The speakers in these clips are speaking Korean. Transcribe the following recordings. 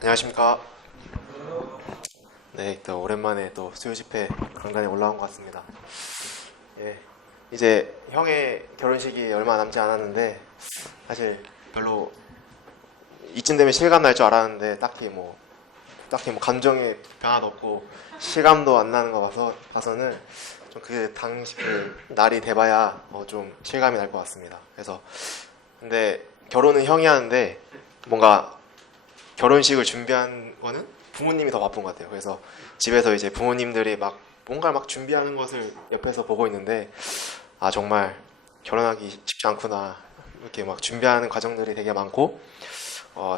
안녕하십니까. 네, 또 오랜만에 또 수요 집회 강단에 올라온 것 같습니다. 예, 이제 형의 결혼식이 얼마 남지 않았는데 사실 별로 이쯤 되면 실감 날 줄 알았는데 딱히 뭐 감정의 변화도 없고 실감도 안 나는 거 봐서는 좀 그 당시 그 날이 돼봐야 좀 실감이 날 것 같습니다. 그래서 근데 결혼은 형이 하는데 뭔가 결혼식을 준비한 거는 부모님이 더 바쁜 것 같아요. 그래서 집에서 이제 부모님들이 막 뭔가 막 준비하는 것을 옆에서 보고 있는데 아 정말 결혼하기 쉽지 않구나 이렇게 막 준비하는 과정들이 되게 많고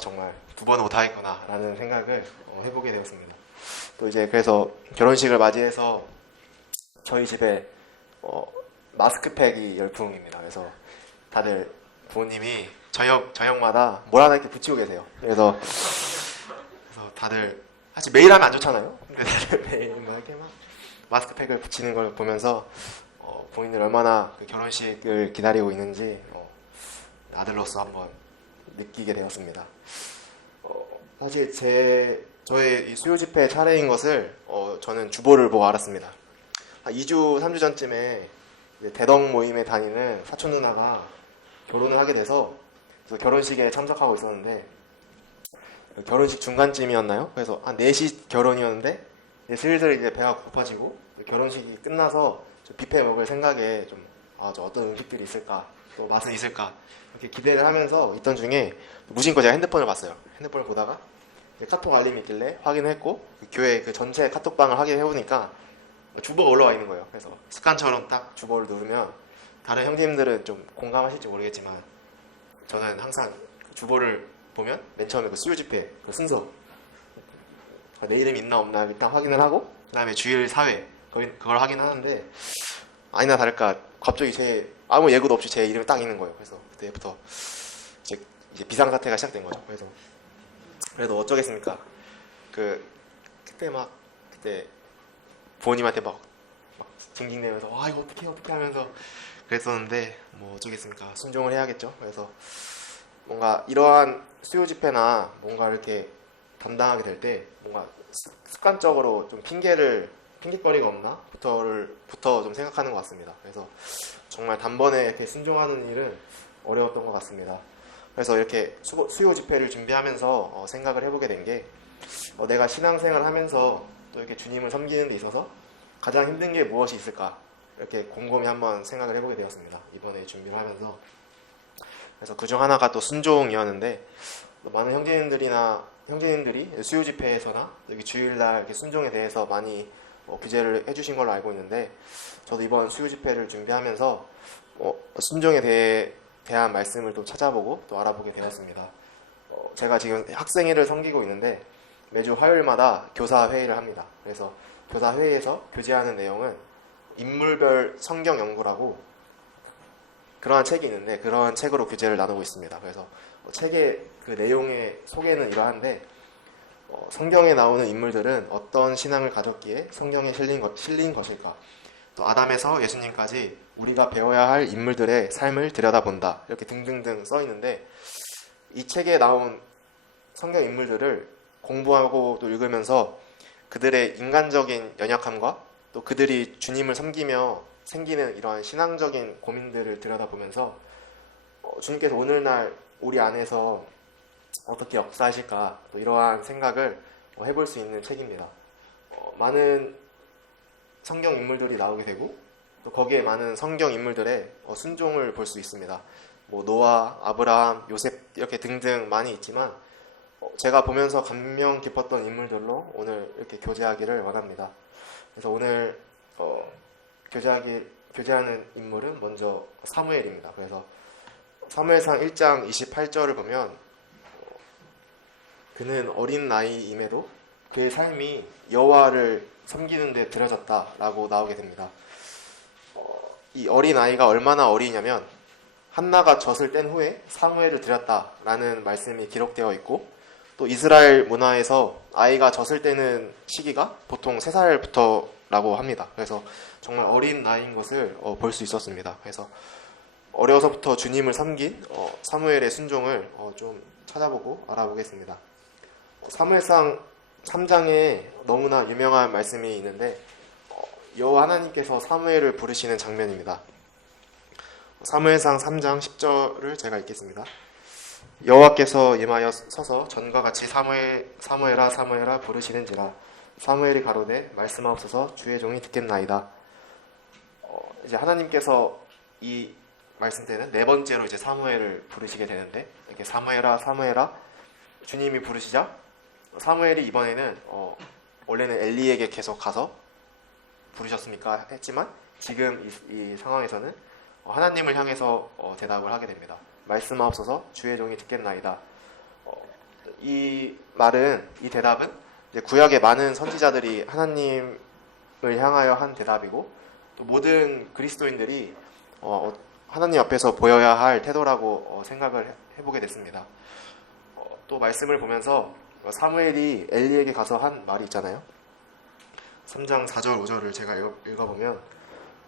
정말 두 번 오다했구나라는 생각을 해보게 되었습니다. 또 이제 그래서 결혼식을 맞이해서 저희 집에 마스크팩이 열풍입니다. 그래서 다들 부모님이 저녁마다 뭘 하나 이렇게 붙이고 계세요. 그래서 다들 사실 매일 하면 안 좋잖아요. 근데 다들 매일 막 이렇게 막 마스크팩을 붙이는 걸 보면서 본인들 얼마나 그 결혼식을 기다리고 있는지 아들로서 한번 느끼게 되었습니다. 사실 저의 이 수요 집회 차례인 것을 저는 주보를 보고 알았습니다. 한 2주, 3주 전쯤에 이제 대덕 모임에 다니는 사촌 누나가 결혼을 하게 돼서 그래서 결혼식에 참석하고 있었는데 결혼식 중간쯤이었나요? 그래서 한 4시 결혼이었는데 이제 슬슬 이제 배가 고파지고 결혼식이 끝나서 좀 뷔페 먹을 생각에 저 어떤 음식들이 있을까 또 맛은 있을까 이렇게 기대를 하면서 있던 중에 무심코 제가 핸드폰을 봤어요. 핸드폰을 보다가 카톡 알림이 있길래 확인했고 그 교회 그 전체 카톡방을 확인해보니까 주보가 올라와 있는 거예요. 그래서 습관처럼 딱 주보를 누르면 다른 형제님들은 좀 공감하실지 모르겠지만 저는 항상 그 주보를 보면 맨 처음에 그 수요 집회 그 순서 내 이름이 있나 없나 일단 확인을 하고 그 다음에 주일 사회 그걸 확인하는데 아니나 다를까 갑자기 제 아무 예고도 없이 제 이름이 딱 있는 거예요. 그래서 그때부터 이제 비상사태가 시작된 거죠. 그래서 그래도 어쩌겠습니까? 그 그때 부모님한테 막 징징대면서 와 이거 어떻게 하면서 그랬었는데 뭐 어쩌겠습니까? 순종을 해야겠죠. 그래서 뭔가 이러한 수요 집회나 뭔가 이렇게 담당하게 될 때 뭔가 습관적으로 좀 핑계거리가 없나? 부터 좀 생각하는 것 같습니다. 그래서 정말 단번에 이렇게 순종하는 일은 어려웠던 것 같습니다. 그래서 이렇게 수요 집회를 준비하면서 생각을 해보게 된 게 내가 신앙생활 하면서 또 이렇게 주님을 섬기는 데 있어서 가장 힘든 게 무엇이 있을까? 이렇게 곰곰이 한번 생각을 해보게 되었습니다. 이번에 준비를 하면서. 그래서 그중 하나가 또 순종이었는데 많은 형제님들이 수요 집회에서나 여기 주일날 이렇게 순종에 대해서 많이 규제를 해주신 걸로 알고 있는데 저도 이번 수요 집회를 준비하면서 순종에 대한 말씀을 또 찾아보고 또 알아보게 되었습니다. 제가 지금 학생회를 섬기고 있는데 매주 화요일마다 교사 회의를 합니다. 그래서 교사 회의에서 교제하는 내용은 인물별 성경 연구라고 그러한 책이 있는데 그러한 책으로 교재를 나누고 있습니다. 그래서 책의 그 내용의 소개는 이러한데 성경에 나오는 인물들은 어떤 신앙을 가졌기에 성경에 실린 것일까? 또 아담에서 예수님까지 우리가 배워야 할 인물들의 삶을 들여다본다. 이렇게 등등등 써 있는데 이 책에 나온 성경 인물들을 공부하고 또 읽으면서 그들의 인간적인 연약함과 또 그들이 주님을 섬기며 생기는 이러한 신앙적인 고민들을 들여다보면서 주님께서 오늘날 우리 안에서 어떻게 역사하실까 또 이러한 생각을 해볼 수 있는 책입니다. 많은 성경 인물들이 나오게 되고 또 거기에 많은 성경 인물들의 순종을 볼 수 있습니다. 뭐 노아, 아브라함, 요셉 이렇게 등등 많이 있지만 제가 보면서 감명 깊었던 인물들로 오늘 이렇게 교제하기를 원합니다. 그래서 오늘 교제하는 인물은 먼저 사무엘입니다. 그래서 사무엘상 1장 28절을 보면 그는 어린 나이임에도 그의 삶이 여호와를 섬기는 데 들여졌다라고 나오게 됩니다. 이 어린 아이가 얼마나 어리냐면 한나가 젖을 뗀 후에 사무엘을 드렸다라는 말씀이 기록되어 있고 또 이스라엘 문화에서 아이가 젖을 떼는 시기가 보통 3살부터라고 합니다. 그래서 정말 어린 나이인 것을 볼 수 있었습니다. 그래서 어려서부터 주님을 섬긴 사무엘의 순종을 좀 찾아보고 알아보겠습니다. 사무엘상 3장에 너무나 유명한 말씀이 있는데 여호와 하나님께서 사무엘을 부르시는 장면입니다. 사무엘상 3장 10절을 제가 읽겠습니다. 여호와께서 임하여 서서 전과 같이 사무엘아 사무엘아 부르시는지라 사무엘이 가로되 말씀하옵소서 주의 종이 듣겠나이다. 이제 하나님께서 이 말씀 때는 네 번째로 이제 사무엘을 부르시게 되는데 이렇게 사무엘아 사무엘아 주님이 부르시자 사무엘이 이번에는 원래는 엘리에게 계속 가서 부르셨습니까 했지만 지금 이 상황에서는 하나님을 향해서 대답을 하게 됩니다. 말씀하옵소서 주의 종이 듣겠나이다. 이 말은 이 대답은 이제 구약의 많은 선지자들이 하나님을 향하여 한 대답이고 또 모든 그리스도인들이 하나님 앞에서 보여야 할 태도라고 생각을 해보게 됐습니다. 또 말씀을 보면서 사무엘이 엘리에게 가서 한 말이 있잖아요. 3장 4절 5절을 제가 읽어보면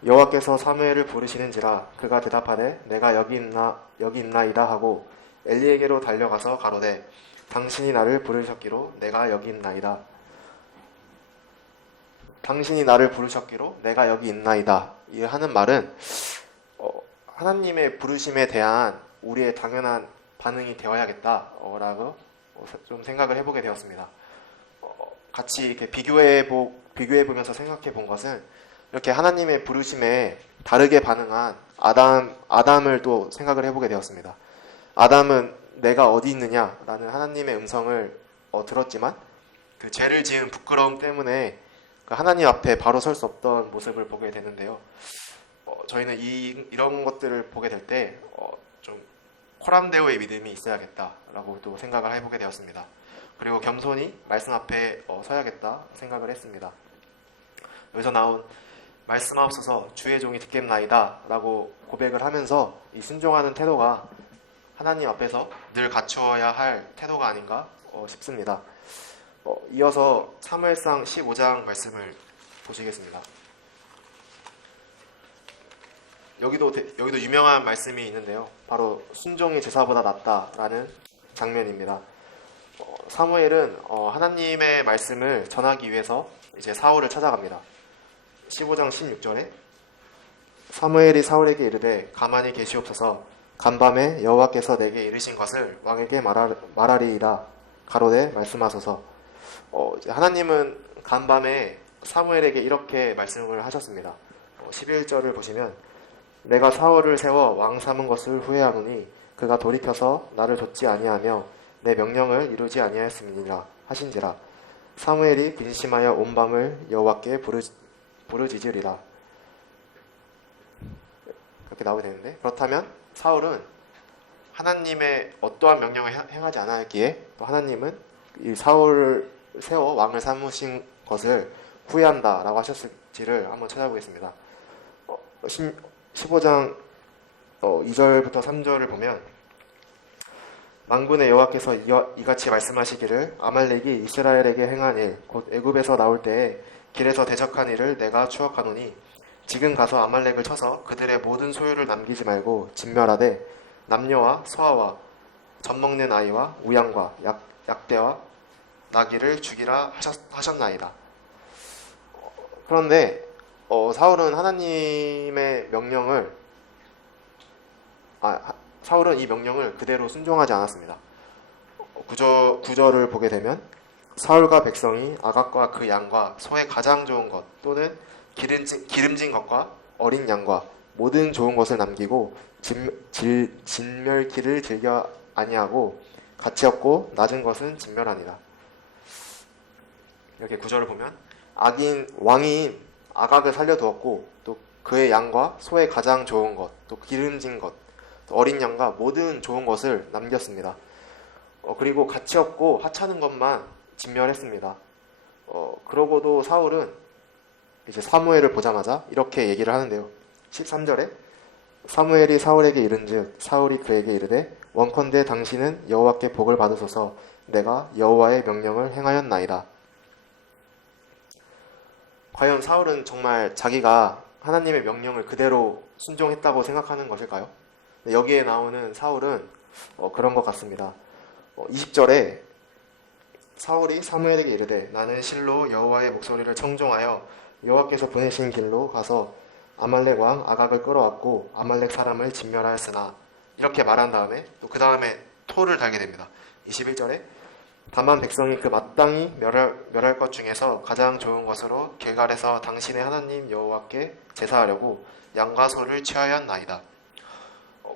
여호와께서 사무엘을 부르시는지라 그가 대답하되 내가 여기 있나이다 하고 엘리에게로 달려가서 가로되 당신이 나를 부르셨기로 내가 여기 있나이다. 당신이 나를 부르셨기로 내가 여기 있나이다. 이 하는 말은 하나님의 부르심에 대한 우리의 당연한 반응이 되어야겠다라고 좀 생각을 해보게 되었습니다. 같이 이렇게 비교해보면서 생각해 본 것은 이렇게 하나님의 부르심에 다르게 반응한 아담을 또 생각을 해보게 되었습니다. 아담은 내가 어디 있느냐라는 하나님의 음성을 들었지만 그 죄를 지은 부끄러움 때문에 그 하나님 앞에 바로 설 수 없던 모습을 보게 되는데요. 저희는 이런 것들을 보게 될 때 좀 코람데오의 믿음이 있어야겠다라고 또 생각을 해보게 되었습니다. 그리고 겸손히 말씀 앞에 서야겠다 생각을 했습니다. 여기서 나온 말씀하옵소서 주의 종이 듣겠나이다 라고 고백을 하면서 이 순종하는 태도가 하나님 앞에서 늘 갖추어야 할 태도가 아닌가 싶습니다. 이어서 사무엘상 15장 말씀을 보시겠습니다. 여기도 유명한 말씀이 있는데요. 바로 순종이 제사보다 낫다라는 장면입니다. 사무엘은 하나님의 말씀을 전하기 위해서 이제 사울을 찾아갑니다. 15장 16절에 사무엘이 사울에게 이르되 가만히 계시옵소서 간밤에 여호와께서 내게 이르신 것을 왕에게 말하리이다. 가로되 말씀하소서. 하나님은 간밤에 사무엘에게 이렇게 말씀을 하셨습니다. 11절을 보시면 내가 사울을 세워 왕 삼은 것을 후회하노니 그가 돌이켜서 나를 좇지 아니하며 내 명령을 이루지 아니하였음이니라 하신지라. 사무엘이 근심하여 온 밤을 여호와께 부르짖으리라. 그렇게 나오게 되는데 그렇다면 사울은 하나님의 어떠한 명령을 행하지 않았기에 또 하나님은 이 사울을 세워 왕을 삼으신 것을 후회한다라고 하셨을지를 한번 찾아보겠습니다. 15장 2절부터 3절을 보면 만군의 여호와께서 이같이 말씀하시기를 아말렉이 이스라엘에게 행한 일 곧 애굽에서 나올 때에 길에서 대적한 일을 내가 추억하노니 지금 가서 아말렉을 쳐서 그들의 모든 소유를 남기지 말고 진멸하되 남녀와 소아와 젖먹는 아이와 우양과 약대와 나귀를 죽이라 하셨나이다. 그런데 사울은 하나님의 명령을 사울은 이 명령을 그대로 순종하지 않았습니다. 9절을 보게 되면 사울과 백성이 아각과 그 양과 소의 가장 좋은 것 또는 기름진 것과 어린 양과 모든 좋은 것을 남기고 진멸기를 즐겨 아니하고 가치 없고 낮은 것은 진멸하니라. 이렇게 9절을 보면 왕인 아각을 살려두었고 또 그의 양과 소의 가장 좋은 것 또 기름진 것 또 어린 양과 모든 좋은 것을 남겼습니다. 그리고 가치 없고 하찮은 것만 진멸했습니다. 그러고도 사울은 이제 사무엘을 보자마자 이렇게 얘기를 하는데요. 13절에 사무엘이 사울에게 이른즉 사울이 그에게 이르되 원컨대 당신은 여호와께 복을 받으소서 내가 여호와의 명령을 행하였나이다. 과연 사울은 정말 자기가 하나님의 명령을 그대로 순종했다고 생각하는 것일까요? 여기에 나오는 사울은 그런 것 같습니다. 20절에 사울이 사무엘에게 이르되 나는 실로 여호와의 목소리를 청종하여 여호와께서 보내신 길로 가서 아말렉 왕 아각을 끌어왔고 아말렉 사람을 진멸하였으나 이렇게 말한 다음에 또 그 다음에 토를 달게 됩니다. 21절에 다만 백성이 그 마땅히 멸할 것 중에서 가장 좋은 것으로 길갈에서 당신의 하나님 여호와께 제사하려고 양과 소를 취하였나이다.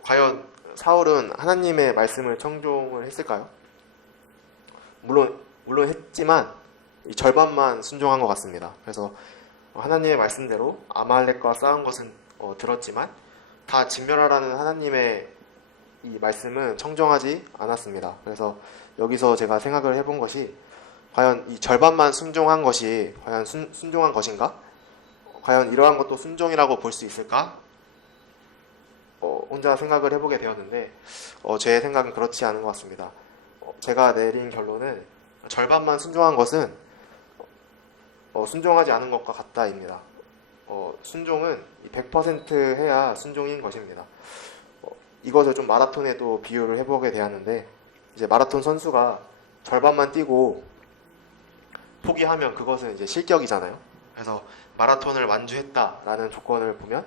과연 사울은 하나님의 말씀을 청종을 했을까요? 물론 했지만 이 절반만 순종한 것 같습니다. 그래서 하나님의 말씀대로 아말렉과 싸운 것은 들었지만 다 진멸하라는 하나님의 이 말씀은 청정하지 않았습니다. 그래서 여기서 제가 생각을 해본 것이 과연 이 절반만 순종한 것이 과연 순종한 것인가? 과연 이러한 것도 순종이라고 볼 수 있을까? 혼자 생각을 해보게 되었는데 제 생각은 그렇지 않은 것 같습니다. 제가 내린 결론은 절반만 순종한 것은 순종하지 않은 것과 같다입니다. 순종은 100% 해야 순종인 것입니다. 이것을 좀 마라톤에도 비유를 해보게 되었는데 이제 마라톤 선수가 절반만 뛰고 포기하면 그것은 이제 실격이잖아요. 그래서 마라톤을 완주했다라는 조건을 보면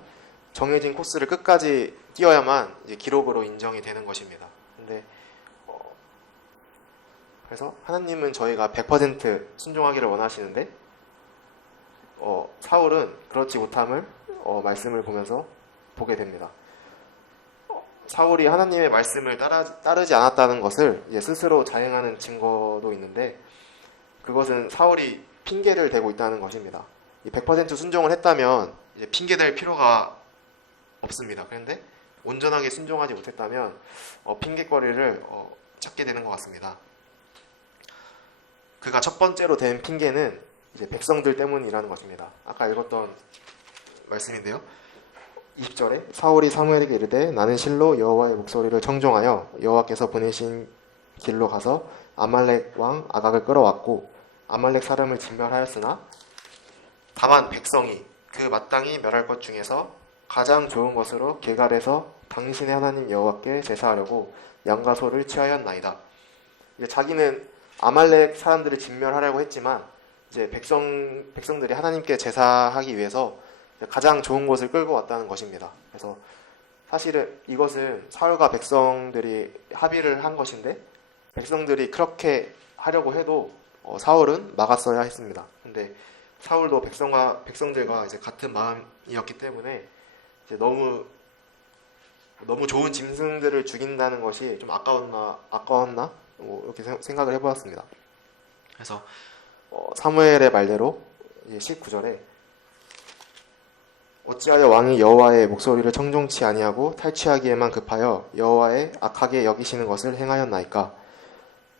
정해진 코스를 끝까지 뛰어야만 이제 기록으로 인정이 되는 것입니다. 근데 그래서 하나님은 저희가 100% 순종하기를 원하시는데 사울은 그렇지 못함을 말씀을 보면서 보게 됩니다. 사울이 하나님의 말씀을 따르지 않았다는 것을 이제 스스로 자행하는 증거도 있는데 그것은 사울이 핑계를 대고 있다는 것입니다. 100% 순종을 했다면 이제 핑계댈 필요가 없습니다. 그런데 온전하게 순종하지 못했다면 핑계거리를 찾게 되는 것 같습니다. 그가 첫 번째로 된 핑계는 이제 백성들 때문이라는 것입니다. 아까 읽었던 말씀인데요. 20절에 사울이 사무엘에게 이르되 나는 실로 여호와의 목소리를 청종하여 여호와께서 보내신 길로 가서 아말렉 왕 아각을 끌어왔고 아말렉 사람을 진멸하였으나 다만 백성이 그 마땅히 멸할 것 중에서 가장 좋은 것으로 길갈에서 당신의 하나님 여호와께 제사하려고 양과 소를 취하였나이다. 자기는 아말렉 사람들을 진멸하려고 했지만 이제 백성들이 하나님께 제사하기 위해서 가장 좋은 곳을 끌고 왔다는 것입니다. 그래서 사실은 이것은 사울과 백성들이 합의를 한 것인데 백성들이 그렇게 하려고 해도 사울은 막았어야 했습니다. 근데 사울도 백성들과 이제 같은 마음이었기 때문에 이제 너무 좋은 짐승들을 죽인다는 것이 좀 아까웠나? 이렇게 생각을 해보았습니다. 그래서 사무엘의 말대로 19절에 어찌하여 왕이 여호와의 목소리를 청종치 아니하고 탈취하기에만 급하여 여호와의 악하게 여기시는 것을 행하였나이까.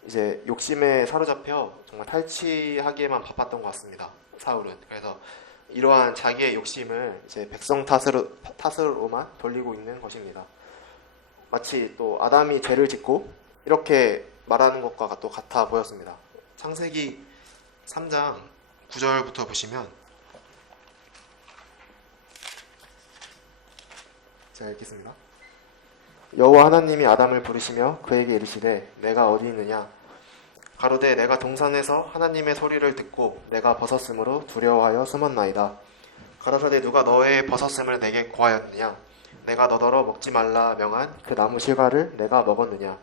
이제 욕심에 사로잡혀 정말 탈취하기에만 바빴던 것 같습니다. 사울은. 그래서 이러한 자기의 욕심을 이제 백성 탓으로만 돌리고 있는 것입니다. 마치 또 아담이 죄를 짓고 이렇게 말하는 것과 또 같아 보였습니다. 창세기 3장 9절부터 보시면 제가 읽겠습니다. 여호와 하나님이 아담을 부르시며 그에게 이르시되 내가 어디 있느냐? 가로되 내가 동산에서 하나님의 소리를 듣고 내가 벗었으므로 두려워하여 숨었나이다. 가라사대 누가 너의 벗었음을 내게 고하였느냐? 내가 너더러 먹지 말라 명한 그 나무 실과를 내가 먹었느냐?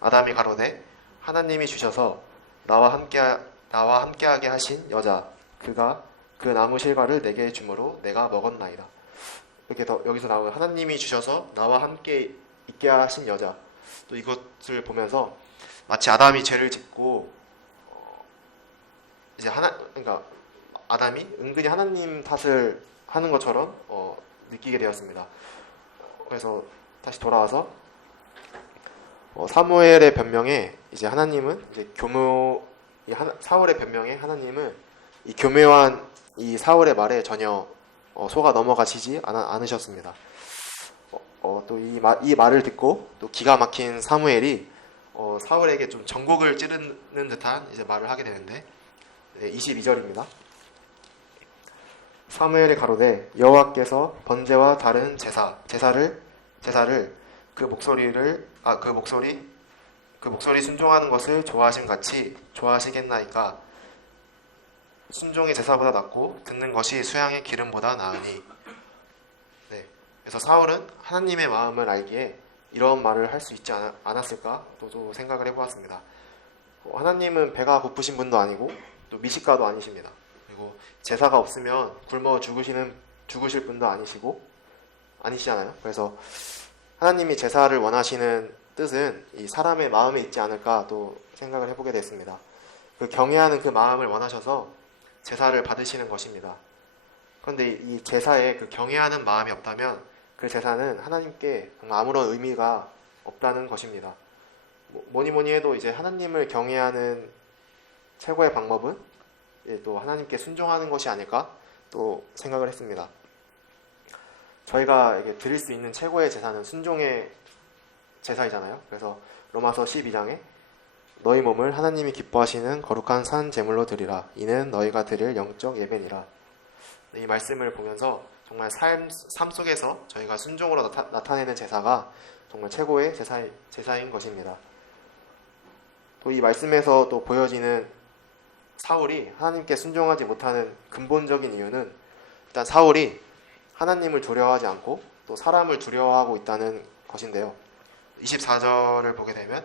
아담이 가로되 하나님이 주셔서 나와 함께하게 하신 여자 그가 그 나무 실과를 내게 주므로 내가 먹었나이다. 이렇게 여기서 나오는 하나님이 주셔서 나와 함께 있게 하신 여자. 또 이것을 보면서 마치 아담이 죄를 짓고 이제 그러니까 아담이 은근히 하나님 탓을 하는 것처럼 느끼게 되었습니다. 그래서 다시 돌아와서 사무엘의 변명에 이제 하나님은 이제 사울의 변명에 하나님은 이 교묘한 이 사울의 말에 전혀 속아 넘어가시지 않으셨습니다. 또 이 말을 듣고 또 기가 막힌 사무엘이 사울에게 좀 전곡을 찌르는 듯한 이제 말을 하게 되는데 22절입니다. 사무엘이 가로되 여호와께서 번제와 다른 제사를 그 그 목소리 순종하는 것을 좋아하심 같이 좋아하시겠나이까. 순종의 제사보다 낫고 듣는 것이 수양의 기름보다 나으니. 네. 그래서 사울은 하나님의 마음을 알기에 이런 말을 할 수 있지 않았을까 또 생각을 해보았습니다. 하나님은 배가 고프신 분도 아니고 또 미식가도 아니십니다. 그리고 제사가 없으면 굶어 죽으실 분도 아니시잖아요. 그래서 하나님이 제사를 원하시는 뜻은 이 사람의 마음에 있지 않을까 또 생각을 해보게 됐습니다. 그 경외하는 그 마음을 원하셔서 제사를 받으시는 것입니다. 그런데 이 제사에 그 경외하는 마음이 없다면 그 제사는 하나님께 아무런 의미가 없다는 것입니다. 뭐니 해도 이제 하나님을 경외하는 최고의 방법은 또 하나님께 순종하는 것이 아닐까 또 생각을 했습니다. 저희가 드릴 수 있는 최고의 제사는 순종의 제사이잖아요. 그래서 로마서 12장에 너희 몸을 하나님이 기뻐하시는 거룩한 산 제물로 드리라. 이는 너희가 드릴 영적 예배니라. 이 말씀을 보면서 정말 삶 속에서 저희가 순종으로 나타내는 제사가 정말 최고의 제사인 것입니다. 또 이 말씀에서 또 보여지는 사울이 하나님께 순종하지 못하는 근본적인 이유는 일단 사울이 하나님을 두려워하지 않고 또 사람을 두려워하고 있다는 것인데요. 24절을 보게 되면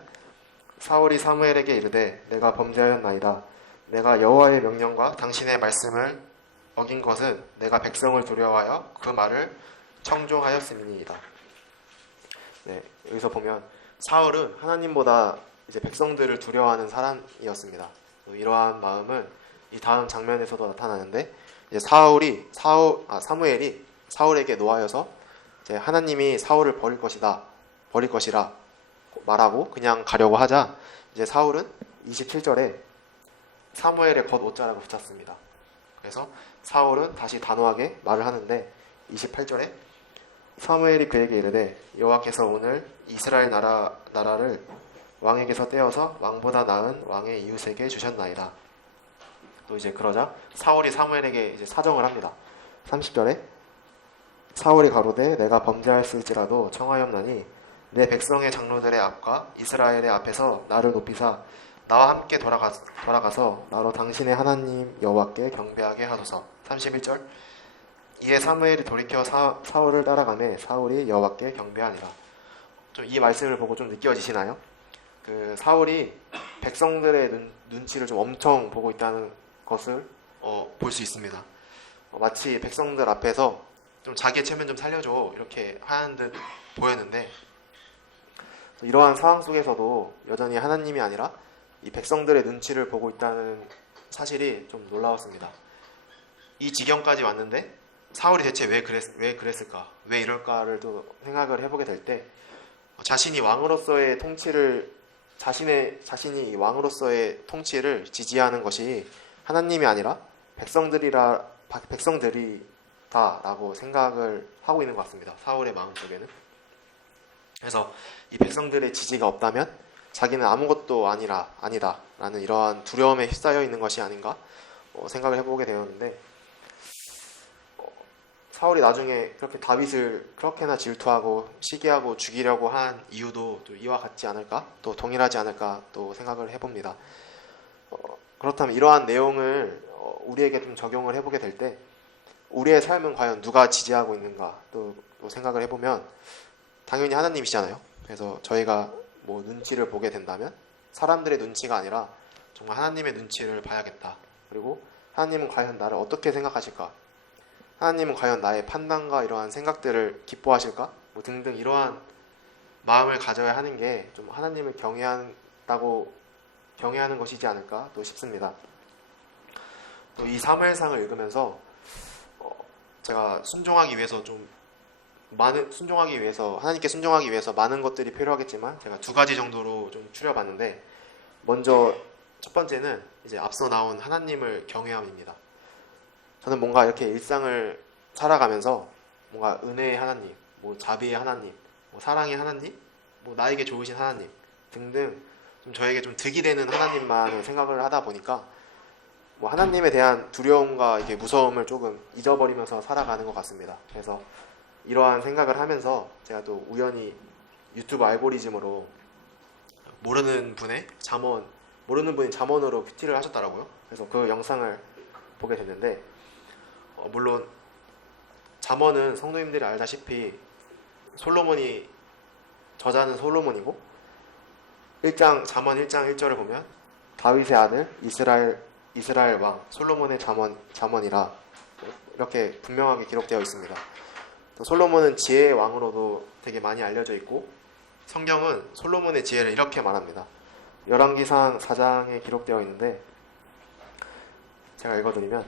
사울이 사무엘에게 이르되 내가 범죄하였나이다. 내가 여호와의 명령과 당신의 말씀을 어긴 것은 내가 백성을 두려워하여 그 말을 청종하였음이니이다. 네, 여기서 보면 사울은 하나님보다 이제 백성들을 두려워하는 사람이었습니다. 이러한 마음은 이 다음 장면에서도 나타나는데 이제 사무엘이 사울에게 노하여서 이제 하나님이 사울을 버릴 것이라 말하고 그냥 가려고 하자 이제 사울은 27절에 사무엘의 겉 옷자락을 붙였습니다. 그래서 사울은 다시 단호하게 말을 하는데 28절에 사무엘이 그에게 이르되 여호와께서 오늘 이스라엘 나라를 왕에게서 떼어서 왕보다 나은 왕의 이웃에게 주셨나이다. 또 이제 그러자 사울이 사무엘에게 이제 사정을 합니다. 30절에 사울이 가로되 내가 범죄하였을지라도 청하였나니 내 백성의 장로들의 앞과 이스라엘의 앞에서 나를 높이사 나와 함께 돌아가서 나로 당신의 하나님 여호와께 경배하게 하소서. 31절 이에 사무엘이 돌이켜 사울을 따라가매 사울이 여호와께 경배하니라. 좀 이 말씀을 보고 좀 느껴지시나요? 그 사울이 백성들의 눈치를 좀 엄청 보고 있다는 것을 볼 수 있습니다. 마치 백성들 앞에서 좀 자기의 체면 좀 살려줘 이렇게 하는 듯 보였는데 이러한 상황 속에서도 여전히 하나님이 아니라 이 백성들의 눈치를 보고 있다는 사실이 좀 놀라웠습니다. 이 지경까지 왔는데 사울이 대체 왜 그랬을까? 왜 이럴까를 또 생각을 해보게 될 때 자신이 왕으로서의 통치를 자신이 왕으로서의 통치를 지지하는 것이 하나님이 아니라 백성들이다라고 생각을 하고 있는 것 같습니다. 사울의 마음속에는. 그래서 이 백성들의 지지가 없다면 자기는 아무것도 아니다라는 이러한 두려움에 휩싸여 있는 것이 아닌가 생각을 해보게 되었는데 사울이 나중에 그렇게 다윗을 그렇게나 질투하고 시기하고 죽이려고 한 이유도 또 이와 같지 않을까? 또 동일하지 않을까? 또 생각을 해봅니다. 그렇다면 이러한 내용을 우리에게 좀 적용을 해보게 될 때 우리의 삶은 과연 누가 지지하고 있는가? 또 생각을 해보면 당연히 하나님이시잖아요. 그래서 저희가 뭐 눈치를 보게 된다면 사람들의 눈치가 아니라 정말 하나님의 눈치를 봐야겠다. 그리고 하나님은 과연 나를 어떻게 생각하실까? 하나님은 과연 나의 판단과 이러한 생각들을 기뻐하실까? 뭐 등등 이러한 마음을 가져야 하는 게 좀 하나님을 경외하는 것이지 않을까 또 싶습니다. 또 이 사무엘상을 읽으면서 제가 하나님께 순종하기 위해서 많은 것들이 필요하겠지만 제가 두 가지 정도로 좀 추려봤는데 먼저 첫 번째는 이제 앞서 나온 하나님을 경외함입니다. 저는 뭔가 이렇게 일상을 살아가면서 뭔가 은혜의 하나님, 뭐 자비의 하나님, 뭐 사랑의 하나님, 뭐 나에게 좋으신 하나님 등등 좀 저에게 좀 득이 되는 하나님만 생각을 하다 보니까 뭐 하나님에 대한 두려움과 이게 무서움을 조금 잊어버리면서 살아가는 것 같습니다. 그래서 이러한 생각을 하면서 제가 또 우연히 유튜브 알고리즘으로 모르는 분이 잠언으로 PT를 하셨더라고요. 그래서 그 영상을 보게 됐는데 물론 잠언은 성도님들이 알다시피 솔로몬이 저자는 솔로몬이고 잠언 1장 1절을 보면 다윗의 아들 이스라엘 왕 솔로몬의 잠언이라 이렇게 분명하게 기록되어 있습니다. 또 솔로몬은 지혜의 왕으로도 되게 많이 알려져 있고 성경은 솔로몬의 지혜를 이렇게 말합니다. 열왕기상 4장에 기록되어 있는데 제가 읽어드리면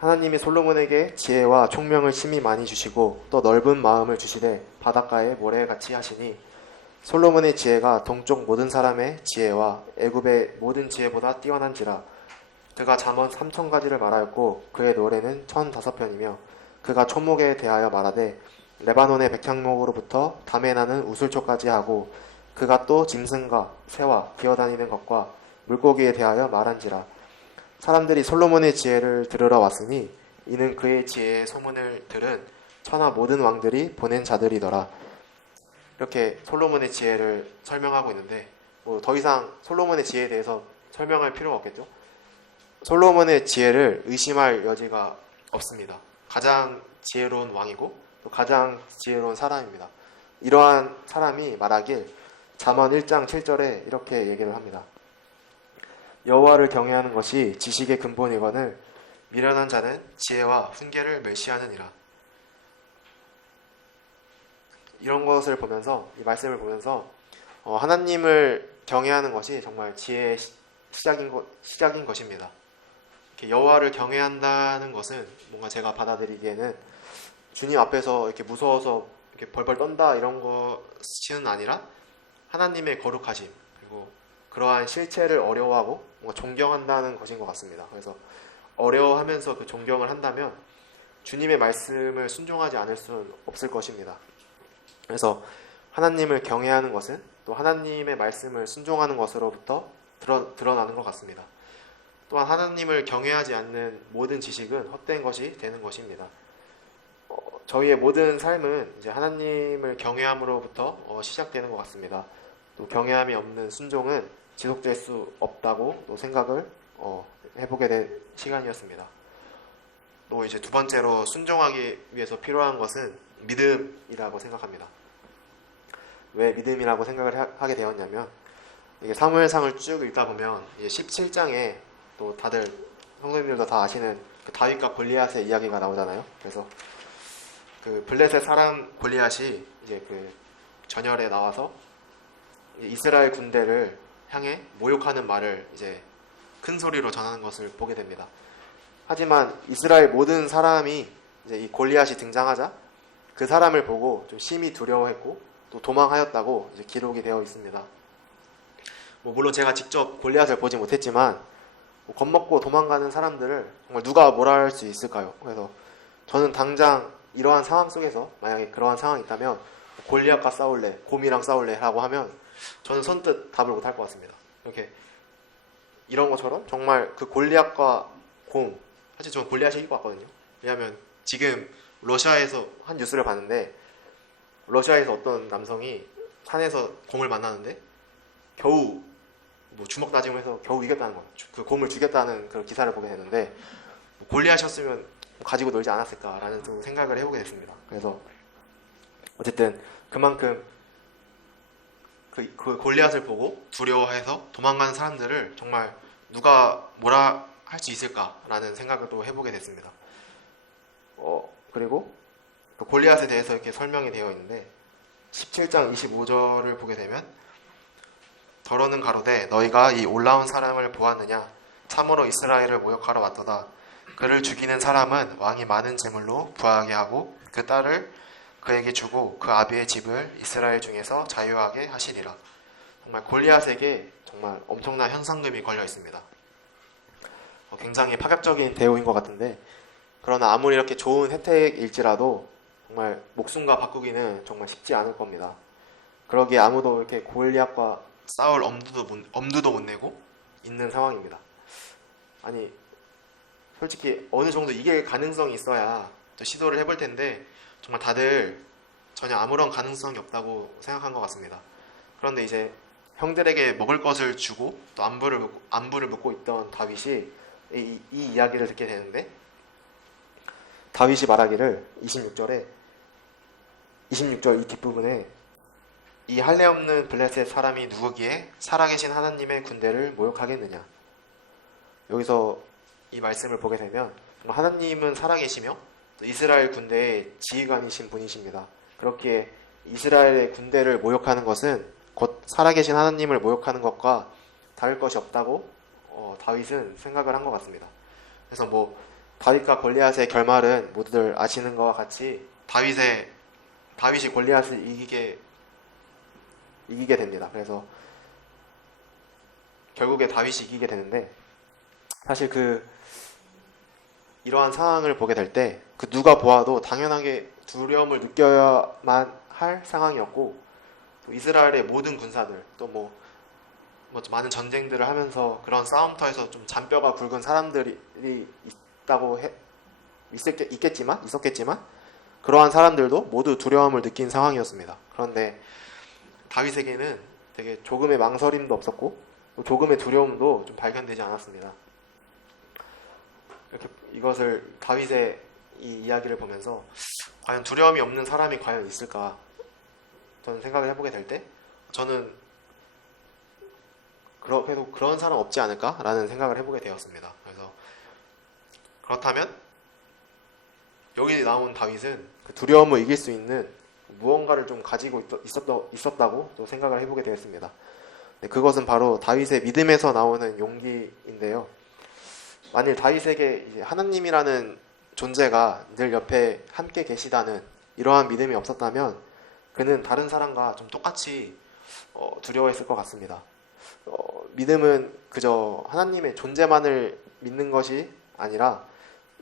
하나님이 솔로몬에게 지혜와 총명을 심히 많이 주시고 또 넓은 마음을 주시되 바닷가에 모래같이 하시니 솔로몬의 지혜가 동쪽 모든 사람의 지혜와 애굽의 모든 지혜보다 뛰어난지라. 그가 잠언 3,000가지를 말하였고 그의 노래는 1,005편이며 그가 초목에 대하여 말하되 레바논의 백향목으로부터 담에 나는 우슬초까지 하고 그가 또 짐승과 새와 기어다니는 것과 물고기에 대하여 말한지라. 사람들이 솔로몬의 지혜를 들으러 왔으니 이는 그의 지혜의 소문을 들은 천하 모든 왕들이 보낸 자들이더라. 이렇게 솔로몬의 지혜를 설명하고 있는데 더 이상 솔로몬의 지혜에 대해서 설명할 필요가 없겠죠. 솔로몬의 지혜를 의심할 여지가 없습니다. 가장 지혜로운 왕이고 또 가장 지혜로운 사람입니다. 이러한 사람이 말하길 잠언 1장 7절에 이렇게 얘기를 합니다. 여호와를 경외하는 것이 지식의 근본이거늘 미련한 자는 지혜와 훈계를 멸시하느니라. 이런 것을 보면서 이 말씀을 보면서 하나님을 경외하는 것이 정말 지혜의 시작인 것입니다. 여호와를 경외한다는 것은 뭔가 제가 받아들이기에는 주님 앞에서 이렇게 무서워서 이렇게 벌벌 떤다 이런 것은 아니라 하나님의 거룩하심 그리고 그러한 실체를 어려워하고 뭔가 존경한다는 것인 것 같습니다. 그래서 어려워하면서 그 존경을 한다면 주님의 말씀을 순종하지 않을 수는 없을 것입니다. 그래서 하나님을 경외하는 것은 또 하나님의 말씀을 순종하는 것으로부터 드러나는 것 같습니다. 또한 하나님을 경외하지 않는 모든 지식은 헛된 것이 되는 것입니다. 저희의 모든 삶은 이제 하나님을 경외함으로부터 시작되는 것 같습니다. 또 경외함이 없는 순종은 지속될 수 없다고 또 생각을 해보게 된 시간이었습니다. 또 이제 두 번째로 순종하기 위해서 필요한 것은 믿음이라고 생각합니다. 왜 믿음이라고 생각을 하게 되었냐면 이게 사무엘상을 쭉 읽다 보면 17장에 또 다들 성도님들도 다 아시는 그 다윗과 골리앗의 이야기가 나오잖아요. 그래서 그 블레셋 사람 골리앗이 이제 그 전열에 나와서 이스라엘 군대를 향해 모욕하는 말을 이제 큰 소리로 전하는 것을 보게 됩니다. 하지만 이스라엘 모든 사람이 이제 이 골리앗이 등장하자 그 사람을 보고 좀 심히 두려워했고 또 도망하였다고 이제 기록이 되어 있습니다. 물론 제가 직접 골리앗을 보지 못했지만 겁먹고 도망가는 사람들을 정말 누가 뭐라 할 수 있을까요? 그래서 저는 당장 이러한 상황 속에서 만약에 그러한 상황이 있다면 골리앗과 싸울래, 곰이랑 싸울래 라고 하면 저는 선뜻 답을 못할 것 같습니다. 이렇게 이런 것처럼 정말 그 골리앗과 곰, 사실 저는 골리앗이 이길 것 같거든요. 왜냐하면 지금 러시아에서 한 뉴스를 봤는데 러시아에서 어떤 남성이 산에서 곰을 만나는데 겨우 주먹 다짐을 해서 겨우 이겼다는 거예요. 그 곰을 죽였다는 그런 기사를 보게 됐는데 골리앗이었으면 가지고 놀지 않았을까라는 좀 생각을 해보게 됐습니다. 그래서 어쨌든 그만큼 그 골리앗을 보고 두려워해서 도망가는 사람들을 정말 누가 뭐라 할 수 있을까라는 생각을 또 해보게 됐습니다. 그리고 그 골리앗에 대해서 이렇게 설명이 되어 있는데 17장 25절을 보게 되면 더러는 가로되 너희가 이 올라온 사람을 보았느냐 참으로 이스라엘을 모욕하러 왔도다. 그를 죽이는 사람은 왕이 많은 재물로 부하게 하고 그 딸을 그에게 주고 그 아비의 집을 이스라엘 중에서 자유하게 하시리라. 정말 골리앗에게 정말 엄청난 현상금이 걸려 있습니다. 굉장히 파격적인 대우인 것 같은데 그러나 아무리 이렇게 좋은 혜택일지라도 정말 목숨과 바꾸기는 정말 쉽지 않을 겁니다. 그러기에 아무도 이렇게 골리앗과 싸울 엄두도 못 내고 있는 상황입니다. 아니 솔직히 어느 정도 이길 가능성이 있어야 또 시도를 해볼 텐데 정말 다들 전혀 아무런 가능성이 없다고 생각한 것 같습니다. 그런데 이제 형들에게 먹을 것을 주고 또 안부를 묻고 있던 다윗이 이 이야기를 듣게 되는데, 다윗이 말하기를 26절 이 뒷부분에, 이 할례 없는 블레셋 사람이 누구기에 살아계신 하나님의 군대를 모욕하겠느냐. 여기서 이 말씀을 보게 되면 하나님은 살아계시며 또 이스라엘 군대의 지휘관이신 분이십니다. 그렇기에 이스라엘의 군대를 모욕하는 것은 곧 살아계신 하나님을 모욕하는 것과 다를 것이 없다고 다윗은 생각을 한 것 같습니다. 그래서 다윗과 골리앗의 결말은 모두들 아시는 것과 같이 다윗이 골리앗을 이기게 됩니다. 그래서 결국에 다윗이 이기게 되는데, 사실 이러한 상황을 보게 될 때 누가 보아도 당연하게 두려움을 느껴야만 할 상황이었고, 또 이스라엘의 모든 군사들 또 많은 전쟁들을 하면서 그런 싸움터에서 좀 잔뼈가 굵은 사람들이 있었겠지만 그러한 사람들도 모두 두려움을 느낀 상황이었습니다. 그런데 다윗에게는 되게 조금의 망설임도 없었고 조금의 두려움도 좀 발견되지 않았습니다. 이것을 다윗의 이 이야기를 보면서 과연 두려움이 없는 사람이 과연 있을까 저는 생각을 해보게 될 때, 저는 그래도 그런 사람 없지 않을까라는 생각을 해보게 되었습니다. 그래서 그렇다면 여기 나온 다윗은 그 두려움을 이길 수 있는 무언가를 좀 가지고 있었다고 또 생각을 해보게 되었습니다. 그것은 바로 다윗의 믿음에서 나오는 용기인데요. 만일 다윗에게 이제 하나님이라는 존재가 늘 옆에 함께 계시다는 이러한 믿음이 없었다면 그는 다른 사람과 좀 똑같이 두려워했을 것 같습니다. 믿음은 그저 하나님의 존재만을 믿는 것이 아니라,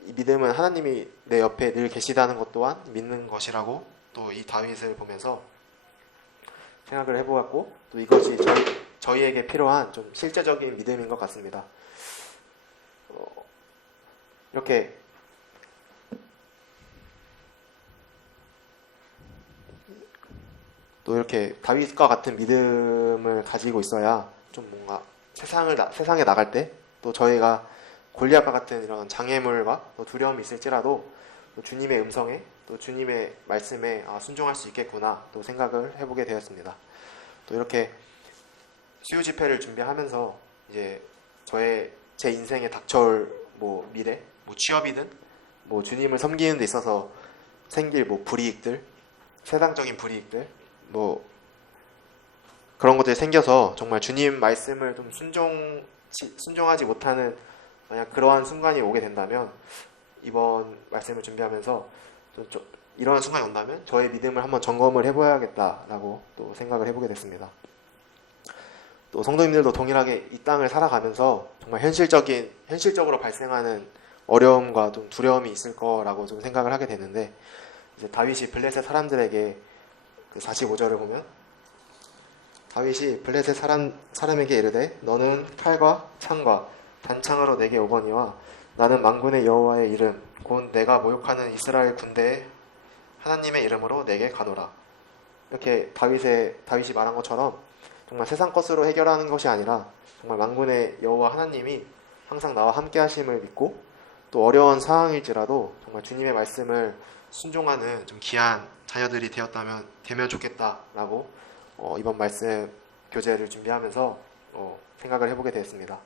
이 믿음은 하나님이 내 옆에 늘 계시다는 것 또한 믿는 것이라고 또 이 다윗을 보면서 생각을 해보았고, 또 이것이 저희에게 필요한 좀 실제적인 믿음인 것 같습니다. 이렇게 또 이렇게 다윗과 같은 믿음을 가지고 있어야 좀 뭔가 세상에 나갈 때 또 저희가 골리앗과 같은 이런 장애물과 또 두려움이 있을지라도 또 주님의 음성에 또 주님의 말씀에 순종할 수 있겠구나 또 생각을 해보게 되었습니다. 또 이렇게 수요 집회를 준비하면서 이제 제 인생에 닥쳐올 미래, 취업이든 주님을 섬기는 데 있어서 생길 불이익들, 세상적인 불이익들, 그런 것들이 생겨서 정말 주님 말씀을 좀 순종하지 못하는 만약 그러한 순간이 오게 된다면, 이번 말씀을 준비하면서 이러한 순간이 온다면 저의 믿음을 한번 점검을 해봐야겠다라고 또 생각을 해보게 됐습니다. 또 성도님들도 동일하게 이 땅을 살아가면서 정말 현실적으로 발생하는 어려움과 좀 두려움이 있을 거라고 좀 생각을 하게 되는데, 이제 다윗이 블레셋 사람들에게 45절을 보면, 다윗이 블레셋 사람에게 이르되 너는 칼과 창과 단창으로 내게 오거니와 나는 만군의 여호와의 이름 곧 내가 모욕하는 이스라엘 군대의 하나님의 이름으로 내게 가노라. 이렇게 다윗이 말한 것처럼 정말 세상 것으로 해결하는 것이 아니라 정말 만군의 여호와 하나님이 항상 나와 함께 하심을 믿고, 또 어려운 상황일지라도 정말 주님의 말씀을 순종하는 좀 귀한 자녀들이 되면 좋겠다라고 이번 말씀 교재를 준비하면서 생각을 해보게 되었습니다.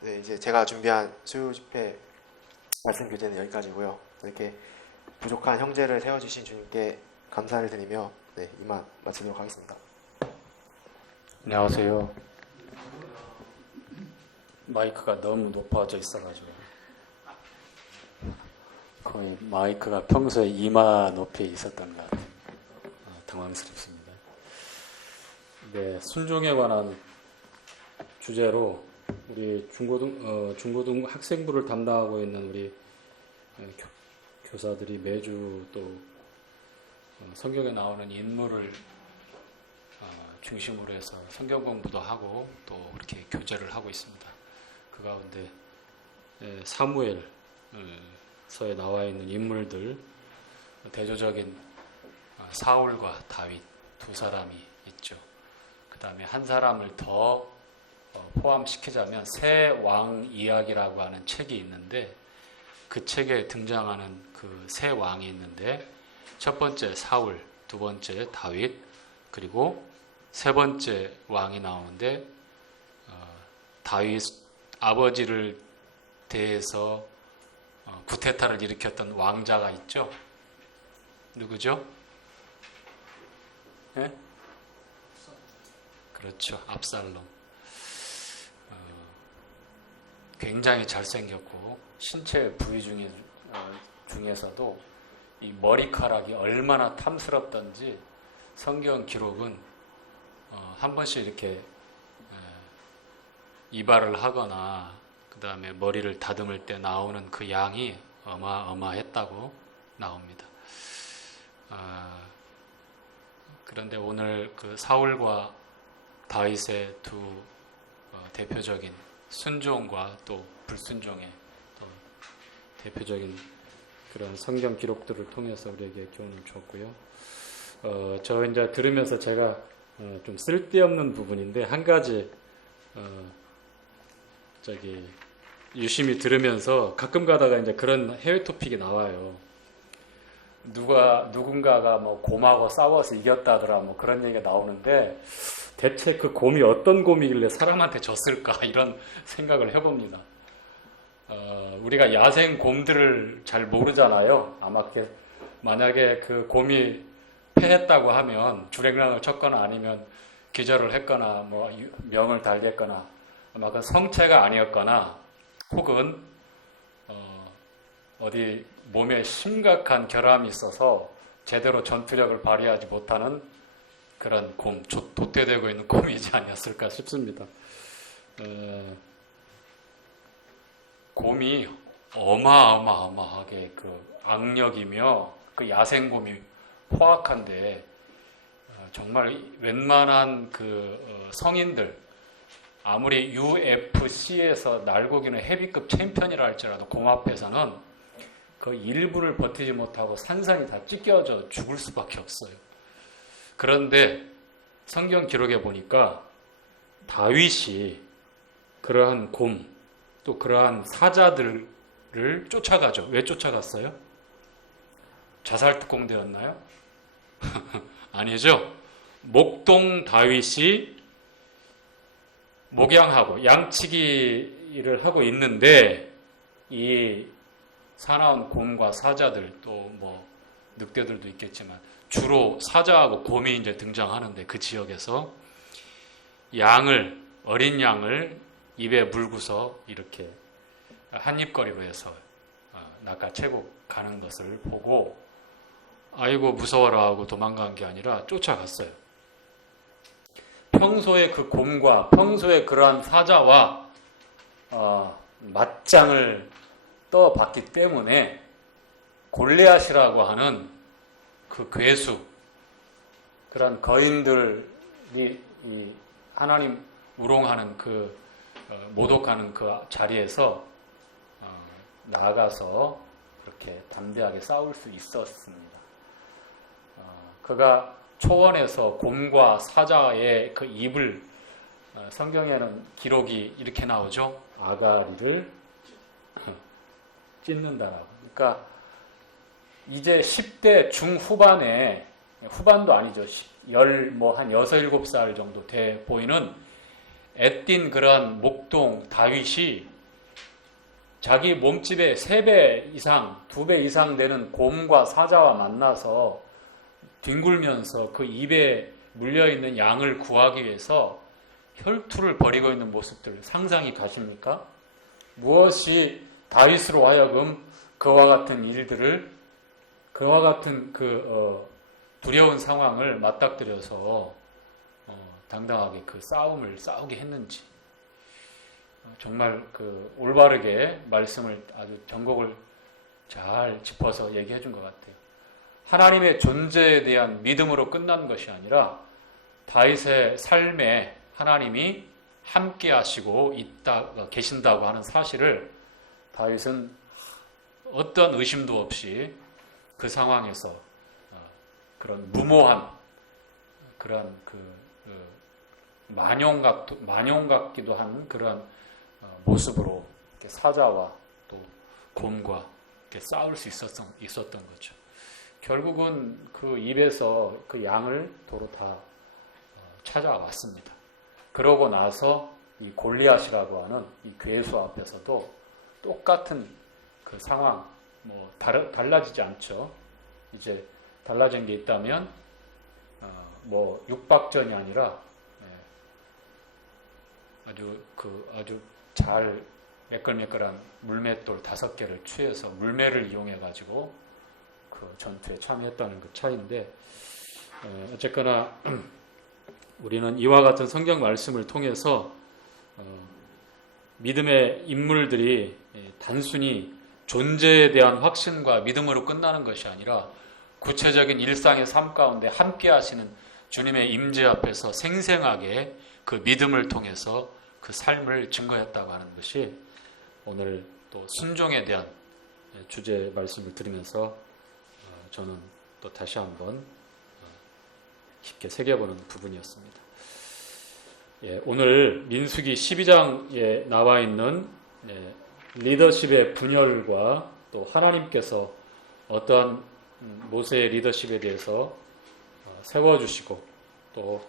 네, 이제 제가 준비한 수요 집회 말씀 교재는 여기까지고요. 이렇게 부족한 형제를 세워주신 주님께 감사를 드리며 이만 마치도록 하겠습니다. 안녕하세요. 마이크가 너무 높아져 있어가지고 거의 마이크가 평소에 이마 높이에 있었던 것 같아요. 당황스럽습니다. 네, 순종에 관한 주제로 우리 중고등 학생부를 담당하고 있는 우리 교사들이 매주 또 성경에 나오는 인물을 중심으로 해서 성경 공부도 하고 또 이렇게 교제를 하고 있습니다. 그 가운데 사무엘서에 나와 있는 인물들, 대조적인 사울과 다윗 두 사람이 있죠. 그 그다음에 한 사람을 더 포함시키자면 새 왕 이야기라고 하는 책이 있는데 그 책에 등장하는 그 새 왕이 있는데 첫 번째 사울, 두 번째 다윗, 그리고 세 번째 왕이 나오는데 다윗 아버지를 대해서 구테타를 일으켰던 왕자가 있죠. 누구죠? 네? 그렇죠. 압살롬. 굉장히 잘생겼고 신체 부위 중에서도 이 머리카락이 얼마나 탐스럽던지 성경 기록은 한 번씩 이렇게 이발을 하거나 그 다음에 머리를 다듬을 때 나오는 그 양이 어마어마했다고 나옵니다. 그런데 오늘 그 사울과 다윗의 두 대표적인 순종과 또 불순종의 또 대표적인 그런 성경 기록들을 통해서 우리에게 교훈을 줬고요. 저 이제 들으면서 제가 좀 쓸데없는 부분인데 한 가지 유심히 들으면서 가끔 가다가 이제 그런 해외 토픽이 나와요. 누군가가 뭐 곰하고 싸워서 이겼다더라 뭐 그런 얘기가 나오는데 대체 그 곰이 어떤 곰이길래 사람한테 졌을까 이런 생각을 해봅니다. 우리가 야생 곰들을 잘 모르잖아요. 아마 만약에 그 곰이 패했다고 하면 주랭랑을 쳤거나 아니면 기절을 했거나 뭐 명을 달겠거나 아마 그 성체가 아니었거나 혹은 어디 몸에 심각한 결함이 있어서 제대로 전투력을 발휘하지 못하는 그런 곰, 도태되고 있는 곰이지 아니었을까 싶습니다. 곰이 어마어마하게 그 악력이며 그 야생곰이 포악한데 정말 웬만한 그 성인들 아무리 UFC에서 날고기는 헤비급 챔피언이라 할지라도 곰 앞에서는 그 1분을 버티지 못하고 산산이 다 찢겨져 죽을 수밖에 없어요. 그런데 성경 기록에 보니까 다윗이 그러한 곰 또 그러한 사자들을 쫓아가죠. 왜 쫓아갔어요? 자살특공대였나요? 아니죠. 목동 다윗이 목양하고 양치기를 하고 있는데 이 사나운 곰과 사자들 또 뭐 늑대들도 있겠지만 주로 사자하고 곰이 이제 등장하는데 그 지역에서 어린 양을 입에 물고서 이렇게 한 입거리로 해서 낚아채고 가는 것을 보고 아이고 무서워라 하고 도망간 게 아니라 쫓아갔어요. 평소에 그 곰과 평소에 그러한 사자와 맞짱을 떠봤기 때문에 골리앗이라고 하는 그 괴수 그런 거인들이 이 하나님 우롱하는 그 모독하는 그 자리에서 나아가서 그렇게 담대하게 싸울 수 있었습니다. 그가 초원에서 곰과 사자의 그 입을 성경에는 기록이 이렇게 나오죠. 아가리를 찢는다라고. 그러니까 이제 10대 중후반에 후반도 아니죠. 한 6, 7살 정도 돼 보이는 애띤 그런 목동 다윗이 자기 몸집의 3배 이상, 2배 이상 되는 곰과 사자와 만나서 뒹굴면서 그 입에 물려있는 양을 구하기 위해서 혈투를 벌이고 있는 모습들 상상이 가십니까? 무엇이 다윗으로 하여금 그와 같은 일들을 그와 같은 두려운 상황을 맞닥뜨려서 당당하게 그 싸움을 싸우게 했는지 정말 그 올바르게 말씀을 아주 전곡을 잘 짚어서 얘기해 준 것 같아요. 하나님의 존재에 대한 믿음으로 끝난 것이 아니라 다윗의 삶에 하나님이 함께 하시고 계신다고 하는 사실을 다윗은 어떤 의심도 없이 그 상황에서 그런 무모한 그런 만용 같기도 한 그런 모습으로 이렇게 사자와 또 곰과 이렇게 싸울 수 있었던 거죠. 결국은 그 입에서 그 양을 도로 다 찾아왔습니다. 그러고 나서 이 골리앗이라고 하는 이 괴수 앞에서도 똑같은 그 상황, 뭐 달라지지 않죠. 이제 달라진 게 있다면 뭐 육박전이 아니라 아주 잘 매끌매끌한 물맷돌 5개를 취해서 물매를 이용해 가지고 그 전투에 참여했다는 그 차이인데, 어쨌거나 우리는 이와 같은 성경 말씀을 통해서 믿음의 인물들이 단순히 존재에 대한 확신과 믿음으로 끝나는 것이 아니라 구체적인 일상의 삶 가운데 함께 하시는 주님의 임재 앞에서 생생하게 그 믿음을 통해서 그 삶을 증거했다고 하는 것이 오늘 또 순종에 대한 주제 말씀을 드리면서 저는 또 다시 한번 깊게 새겨보는 부분이었습니다. 오늘 민수기 12장에 나와 있는 리더십의 분열과 또 하나님께서 어떠한 모세의 리더십에 대해서 세워주시고 또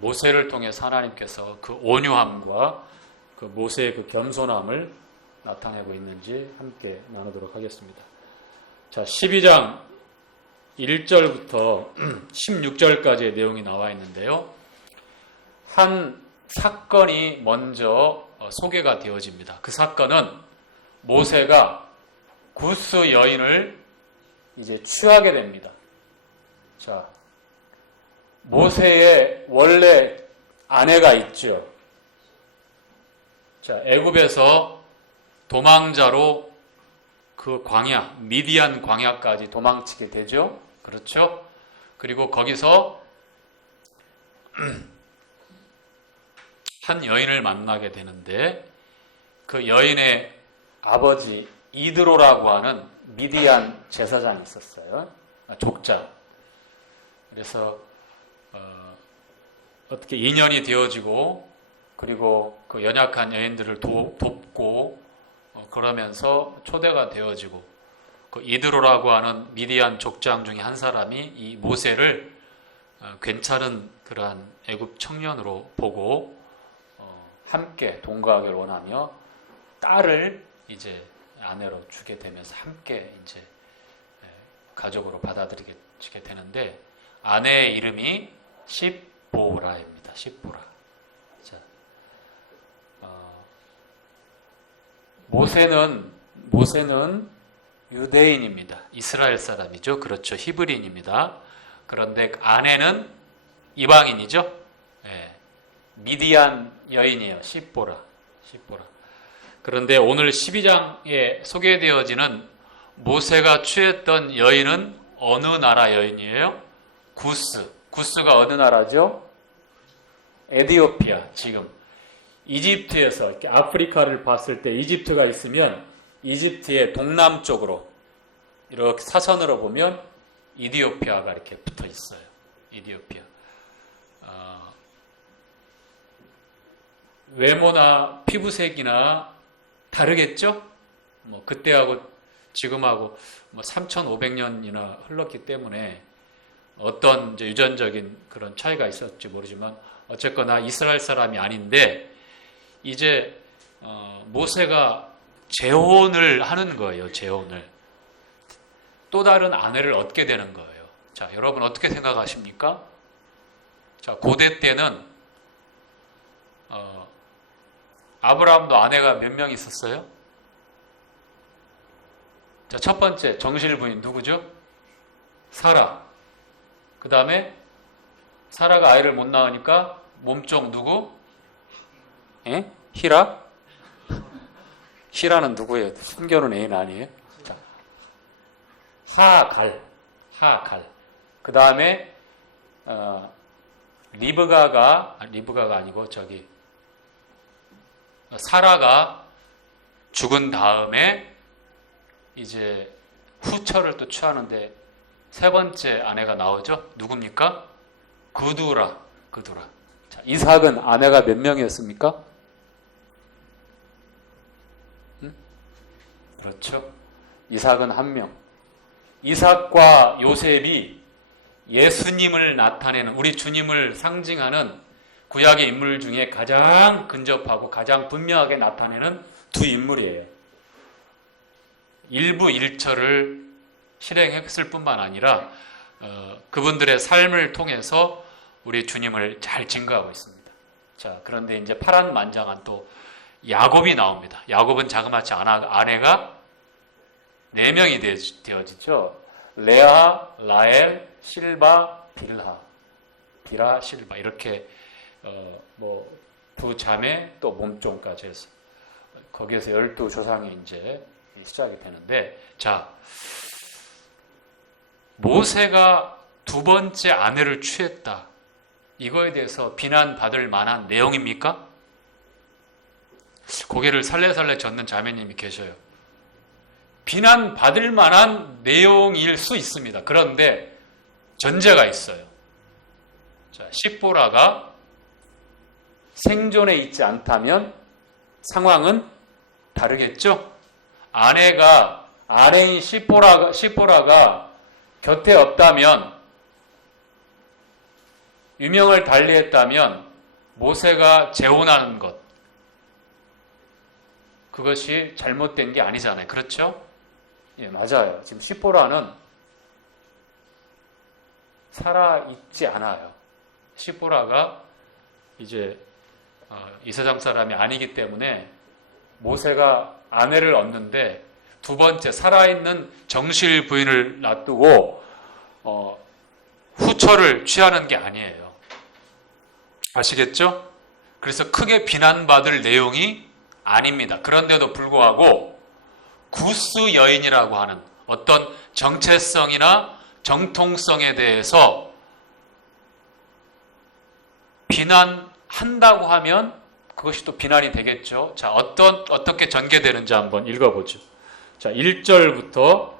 모세를 통해서 하나님께서 그 온유함과 그 모세의 그 겸손함을 나타내고 있는지 함께 나누도록 하겠습니다. 자, 12장 1절부터 16절까지의 내용이 나와 있는데요. 한 사건이 먼저 소개가 되어집니다. 그 사건은 모세가 구스 여인을 이제 취하게 됩니다. 자, 모세의 원래 아내가 있죠. 자, 애굽에서 도망자로 그 광야, 미디안 광야까지 도망치게 되죠. 그렇죠? 그리고 거기서 한 여인을 만나게 되는데 그 여인의 아버지 이드로라고 하는 미디안 제사장이 있었어요. 족장. 그래서 어떻게 인연이 되어지고 그리고 그 연약한 여인들을 돕고 그러면서 초대가 되어지고 그 이드로라고 하는 미디안 족장 중에 한 사람이 이 모세를 괜찮은 그러한 애굽 청년으로 보고 함께 동거하기를 원하며 딸을 이제 아내로 주게 되면서 함께 이제 가족으로 받아들이게 되는데 아내의 이름이 십보라입니다. 십보라. 자, 모세는 유대인입니다. 이스라엘 사람이죠. 그렇죠. 히브리인입니다. 그런데 아내는 이방인이죠. 미디안 여인이에요. 십보라. 그런데 오늘 12장에 소개되어지는 모세가 취했던 여인은 어느 나라 여인이에요? 구스가 어느 나라죠? 에티오피아. 지금 이집트에서 이렇게 아프리카를 봤을 때 이집트가 있으면 이집트의 동남쪽으로 이렇게 사선으로 보면 이디오피아가 이렇게 붙어 있어요. 이디오피아. 외모나 피부색이나 다르겠죠? 뭐 그때하고 지금하고 뭐 3,500년이나 흘렀기 때문에 어떤 이제 유전적인 그런 차이가 있었지 모르지만 어쨌거나 이스라엘 사람이 아닌데 이제 모세가 재혼을 하는 거예요. 재혼을. 또 다른 아내를 얻게 되는 거예요. 자, 여러분 어떻게 생각하십니까? 자, 고대 때는 아브라함도 아내가 몇 명 있었어요? 자, 첫 번째 정실 부인 누구죠? 사라. 그 다음에 사라가 아이를 못 낳으니까 몸종 누구? 히라? 히라는 누구예요? 숨겨놓은 애인 아니에요? 자, 하갈. 그 다음에 리브가가 아니고 사라가 죽은 다음에 이제 후처를 또 취하는데 세 번째 아내가 나오죠. 누굽니까? 그두라. 자, 이삭은 아내가 몇 명이었습니까? 그렇죠. 이삭은 한 명. 이삭과 요셉이 예수님을 나타내는, 우리 주님을 상징하는 구약의 인물 중에 가장 근접하고 가장 분명하게 나타내는 두 인물이에요. 일부 일처를 실행했을 뿐만 아니라 그분들의 삶을 통해서 우리 주님을 잘 증거하고 있습니다. 자, 그런데 이제 파란만장한 또 야곱이 나옵니다. 야곱은 자그마치 아내가 4명이 되어지죠. 레아, 라엘, 실바, 빌하, 실바 이렇게 두 자매 또 몸종까지 해서 거기에서 12조상이 이제 시작이 되는데, 자, 모세가 두 번째 아내를 취했다. 이거에 대해서 비난받을 만한 내용입니까? 고개를 살래살래 젓는 자매님이 계셔요. 비난받을 만한 내용일 수 있습니다. 그런데 전제가 있어요. 자, 십보라가 생존에 있지 않다면 상황은 다르겠죠? 아내인 십보라가 곁에 없다면, 유명을 달리했다면 모세가 재혼하는 것, 그것이 잘못된 게 아니잖아요. 그렇죠? 예, 맞아요. 지금 십보라는 살아있지 않아요. 십보라가 이제 이 세상 사람이 아니기 때문에 모세가 아내를 얻는데 두 번째 살아있는 정실 부인을 놔두고 후처를 취하는 게 아니에요. 아시겠죠? 그래서 크게 비난받을 내용이 아닙니다. 그런데도 불구하고 구스 여인이라고 하는 어떤 정체성이나 정통성에 대해서 비난한다고 하면 그것이 또 비난이 되겠죠. 자, 어떻게 전개되는지 한번 읽어보죠. 자, 1절부터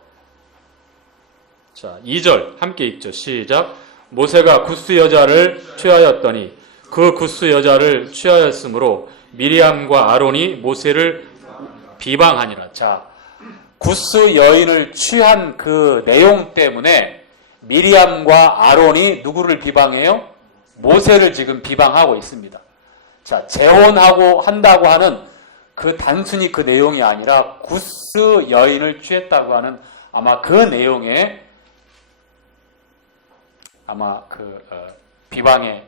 자, 2절 함께 읽죠. 시작. 모세가 구스 여자를 취하였더니 그 구스 여자를 취하였으므로 미리암과 아론이 모세를 비방하니라. 자, 구스 여인을 취한 그 내용 때문에 미리암과 아론이 누구를 비방해요? 모세를 지금 비방하고 있습니다. 자, 재혼하고 한다고 하는 단순히 그 내용이 아니라 구스 여인을 취했다고 하는 아마 그 내용에 아마 비방의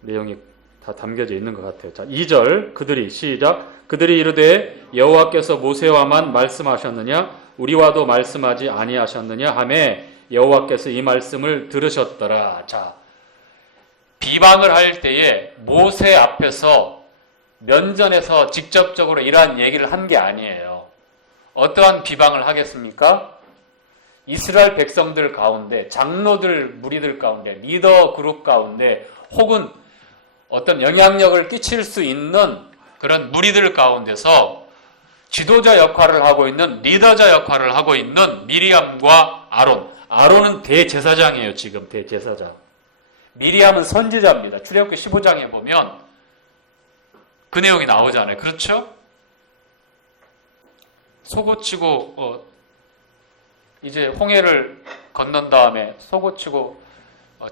내용이 다 담겨져 있는 것 같아요. 자, 2절 그들이 시작. 그들이 이르되 여호와께서 모세와만 말씀하셨느냐 우리와도 말씀하지 아니하셨느냐 하매 여호와께서 이 말씀을 들으셨더라. 자, 비방을 할 때에 모세 앞에서 면전에서 직접적으로 이러한 얘기를 한 게 아니에요. 어떠한 비방을 하겠습니까? 이스라엘 백성들 가운데, 장로들, 무리들 가운데, 리더 그룹 가운데, 혹은 어떤 영향력을 끼칠 수 있는 그런 무리들 가운데서 지도자 역할을 하고 있는, 리더자 역할을 하고 있는 미리암과 아론. 아론은 대제사장이에요, 지금 대제사장. 미리암은 선지자입니다. 출애굽기 15장에 보면 그 내용이 나오잖아요. 그렇죠? 소고치고 이제 홍해를 건넌 다음에 소고치고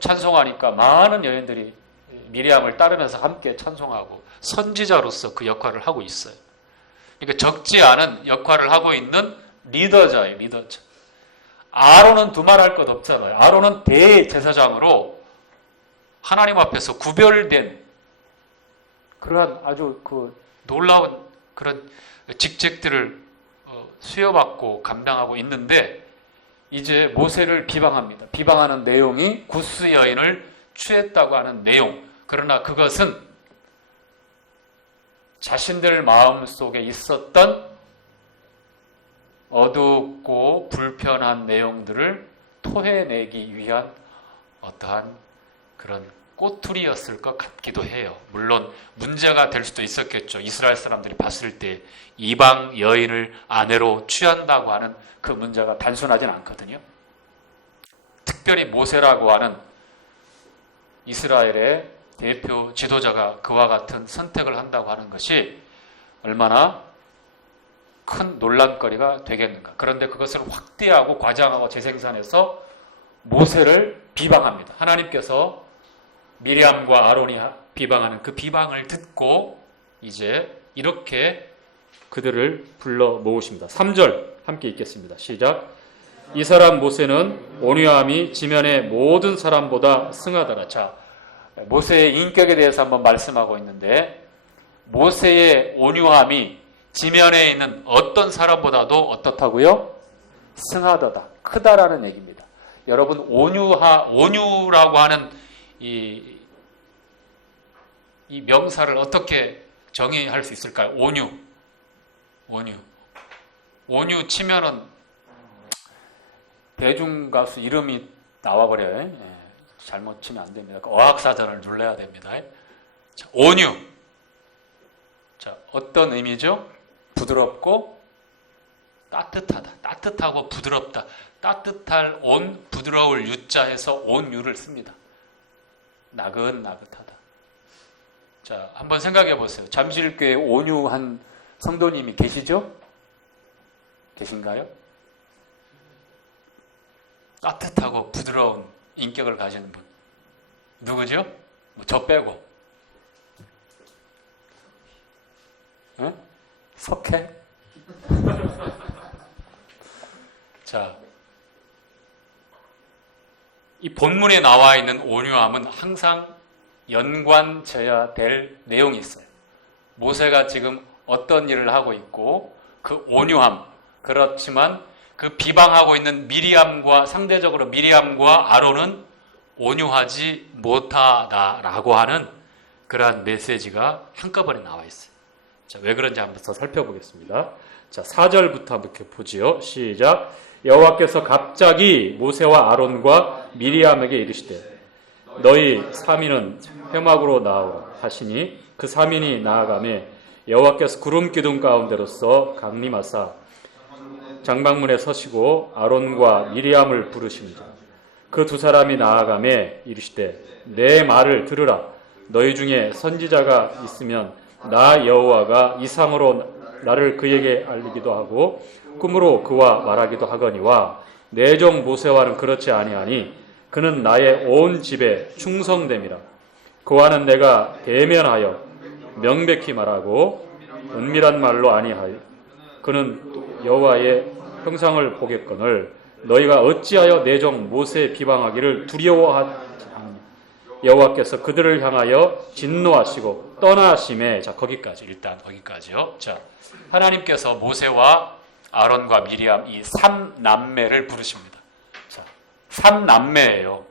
찬송하니까 많은 여인들이 미리암을 따르면서 함께 찬송하고 선지자로서 그 역할을 하고 있어요. 그러니까 적지 않은 역할을 하고 있는 리더자예요. 리더자. 아론은 두말할 것 없잖아요. 아론은 대제사장으로 하나님 앞에서 구별된 그러한 아주 놀라운 그런 직책들을 수여받고 감당하고 있는데 이제 모세를 비방합니다. 비방하는 내용이 구스 여인을 취했다고 하는 내용. 그러나 그것은 자신들 마음속에 있었던 어둡고 불편한 내용들을 토해내기 위한 어떠한 그런 꼬투리였을 것 같기도 해요. 물론 문제가 될 수도 있었겠죠. 이스라엘 사람들이 봤을 때 이방 여인을 아내로 취한다고 하는 그 문제가 단순하진 않거든요. 특별히 모세라고 하는 이스라엘의 대표 지도자가 그와 같은 선택을 한다고 하는 것이 얼마나 큰 논란거리가 되겠는가. 그런데 그것을 확대하고 과장하고 재생산해서 모세를 비방합니다. 하나님께서 미리암과 아론이 비방하는 그 비방을 듣고 이제 이렇게 그들을 불러 모으십니다. 3절 함께 읽겠습니다. 시작. 이 사람 모세는 온유함이 지면의 모든 사람보다 승하더라. 자, 모세의 인격에 대해서 한번 말씀하고 있는데 모세의 온유함이 지면에 있는 어떤 사람보다도 어떻다고요? 승하더다. 크다라는 얘기입니다. 여러분 온유라고 하는 이 명사를 어떻게 정의할 수 있을까요? 온유 치면은 대중 가수 이름이 나와버려요. 예, 잘못 치면 안 됩니다. 어학사전을 눌러야 됩니다. 자, 온유. 자, 어떤 의미죠? 부드럽고 따뜻하다. 따뜻하고 부드럽다. 따뜻할 온, 부드러울 유자해서 온유를 씁니다. 나긋나긋하다. 자, 한번 생각해 보세요. 잠실교회 온유한 성도님이 계시죠? 계신가요? 따뜻하고 부드러운 인격을 가지는 분. 누구죠? 저 빼고. 응? 석회? 자, 이 본문에 나와 있는 온유함은 항상 연관져야 될 내용이 있어요. 모세가 지금 어떤 일을 하고 있고 그 온유함, 그렇지만 그 비방하고 있는 미리암과 상대적으로 미리암과 아론은 온유하지 못하다라고 하는 그러한 메시지가 한꺼번에 나와 있어요. 자, 왜 그런지 한번 더 살펴보겠습니다. 자, 4절부터 한번 보지요. 시작. 여호와께서 갑자기 모세와 아론과 미리암에게 이르시되 너희 3인은 회막으로 나오라 하시니 그 3인이 나아가매 여호와께서 구름 기둥 가운데로서 강림하사 장막문에 서시고 아론과 미리암을 부르십니다. 그 두 사람이 나아가매 이르시되 내 말을 들으라. 너희 중에 선지자가 있으면 나 여호와가 이상으로 나를 그에게 알리기도 하고 꿈으로 그와 말하기도 하거니와 내 종 모세와는 그렇지 아니하니 그는 나의 온 집에 충성됨이라. 그와는 내가 대면하여 명백히 말하고 은밀한 말로 아니하여 그는 여호와의 형상을 보겠거늘 너희가 어찌하여 내 종 모세 비방하기를 두려워하느냐. 여호와께서 그들을 향하여 진노하시고 떠나심에. 자, 거기까지 일단 거기까지요. 자, 하나님께서 모세와 아론과 미리암 이 3남매를 부르십니다. 자, 3남매예요.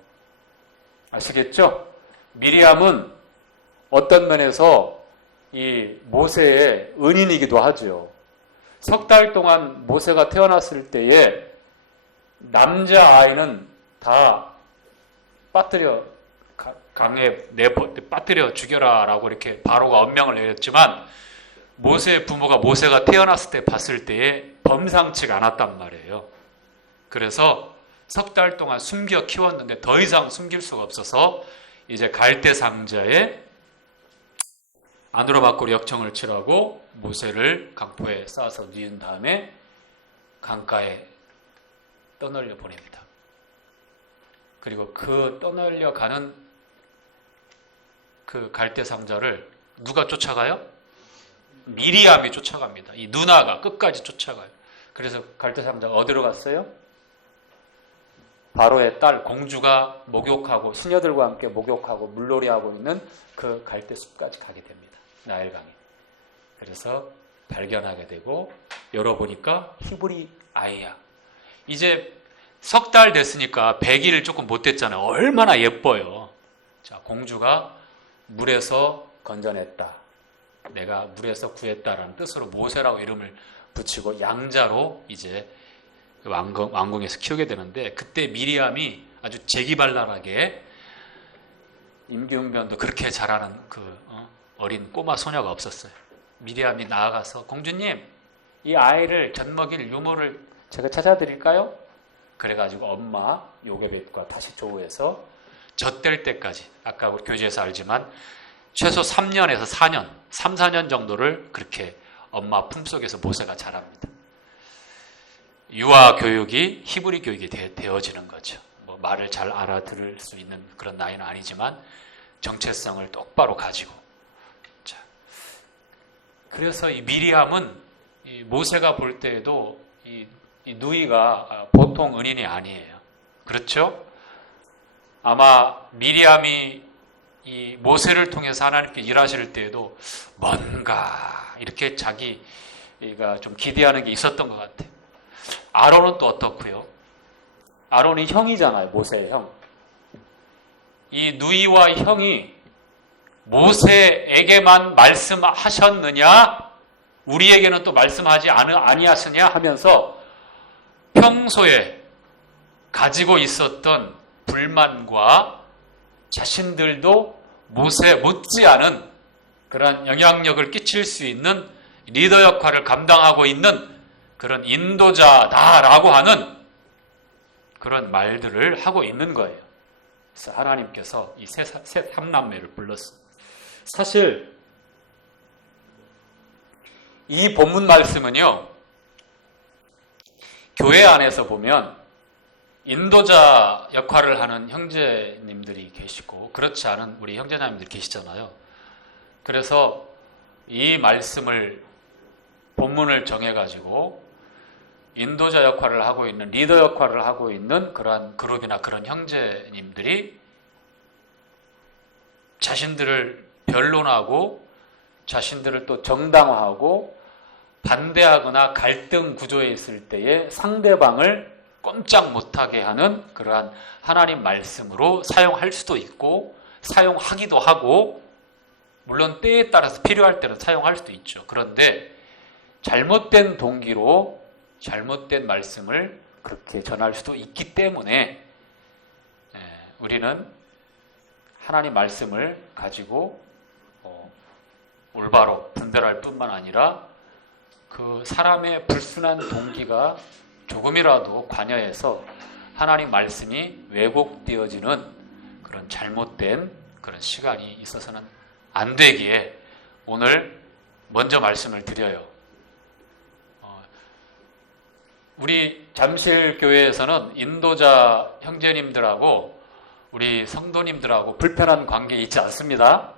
아시겠죠? 미리암은 어떤 면에서 이 모세의 은인이기도 하죠. 석 달 동안 모세가 태어났을 때에 남자아이는 다 빠뜨려 강에 빠뜨려 죽여라 라고 이렇게 바로가 엄명을 내렸지만 모세의 부모가 모세가 태어났을 때 봤을 때에 범상치가 않았단 말이에요. 그래서 석 달 동안 숨겨 키웠는데 더 이상 숨길 수가 없어서 이제 갈대 상자에 안으로 밖으로 역청을 칠하고 모세를 강포에 쌓아서 뉘은 다음에 강가에 떠널려 보냅니다. 그리고 그 떠널려 가는 그 갈대 상자를 누가 쫓아가요? 미리암이 쫓아갑니다. 이 누나가 끝까지 쫓아가요. 그래서 갈대 상자가 어디로 갔어요? 바로의 딸 공주가 목욕하고 수녀들과 함께 목욕하고 물놀이하고 있는 그 갈대 숲까지 가게 됩니다. 나일강에. 그래서 발견하게 되고 열어보니까 히브리 아이야. 이제 석 달 됐으니까 100일 조금 못 됐잖아요. 얼마나 예뻐요. 자, 공주가 물에서 건져냈다. 내가 물에서 구했다라는 뜻으로 모세라고 이름을 붙이고 양자로 이제 왕궁에서 키우게 되는데 그때 미리암이 아주 재기발랄하게 임기응변도 그렇게 잘하는 그 어린 꼬마 소녀가 없었어요. 미리암이 나아가서 공주님 이 아이를 젖먹일 유모를 제가 찾아드릴까요? 그래가지고 엄마 요게벳과 다시 조우해서 젖될 때까지, 아까 우리 교재에서 알지만 최소 3년에서 4년, 3, 4년 정도를 그렇게 엄마 품속에서 모세가 자랍니다. 유아 교육이 히브리 교육이 되어지는 거죠. 뭐 말을 잘 알아들을 수 있는 그런 나이는 아니지만 정체성을 똑바로 가지고. 자, 그래서 이 미리암은 이 모세가 볼 때에도 이 누이가 보통 은인이 아니에요. 그렇죠? 아마 미리암이 이 모세를 통해서 하나님께 일하실 때에도 뭔가 이렇게 자기가 좀 기대하는 게 있었던 것 같아요. 아론은 또 어떻고요? 아론이 형이잖아요. 모세의 형. 이 누이와 형이 모세에게만 말씀하셨느냐? 우리에게는 또 말씀하지 아니하시냐 하면서 평소에 가지고 있었던 불만과 자신들도 모세 못지않은 그런 영향력을 끼칠 수 있는 리더 역할을 감당하고 있는 그런 인도자다라고 하는 그런 말들을 하고 있는 거예요. 그래서 하나님께서 이 세 삼남매를 불렀습니다. 사실 이 본문 말씀은요, 교회 안에서 보면 인도자 역할을 하는 형제님들이 계시고 그렇지 않은 우리 형제자매님들이 계시잖아요. 그래서 이 말씀을 본문을 정해가지고 인도자 역할을 하고 있는, 리더 역할을 하고 있는 그러한 그룹이나 그런 형제님들이 자신들을 변론하고 자신들을 또 정당화하고 반대하거나 갈등 구조에 있을 때에 상대방을 꼼짝 못하게 하는 그러한 하나님 말씀으로 사용할 수도 있고 사용하기도 하고, 물론 때에 따라서 필요할 때는 사용할 수도 있죠. 그런데 잘못된 동기로 잘못된 말씀을 그렇게 전할 수도 있기 때문에 우리는 하나님 말씀을 가지고 올바로 분별할 뿐만 아니라 그 사람의 불순한 동기가 조금이라도 관여해서 하나님 말씀이 왜곡되어지는 그런 잘못된 그런 시간이 있어서는 안 되기에 오늘 먼저 말씀을 드려요. 우리 잠실교회에서는 인도자 형제님들하고 우리 성도님들하고 불편한 관계 있지 않습니다.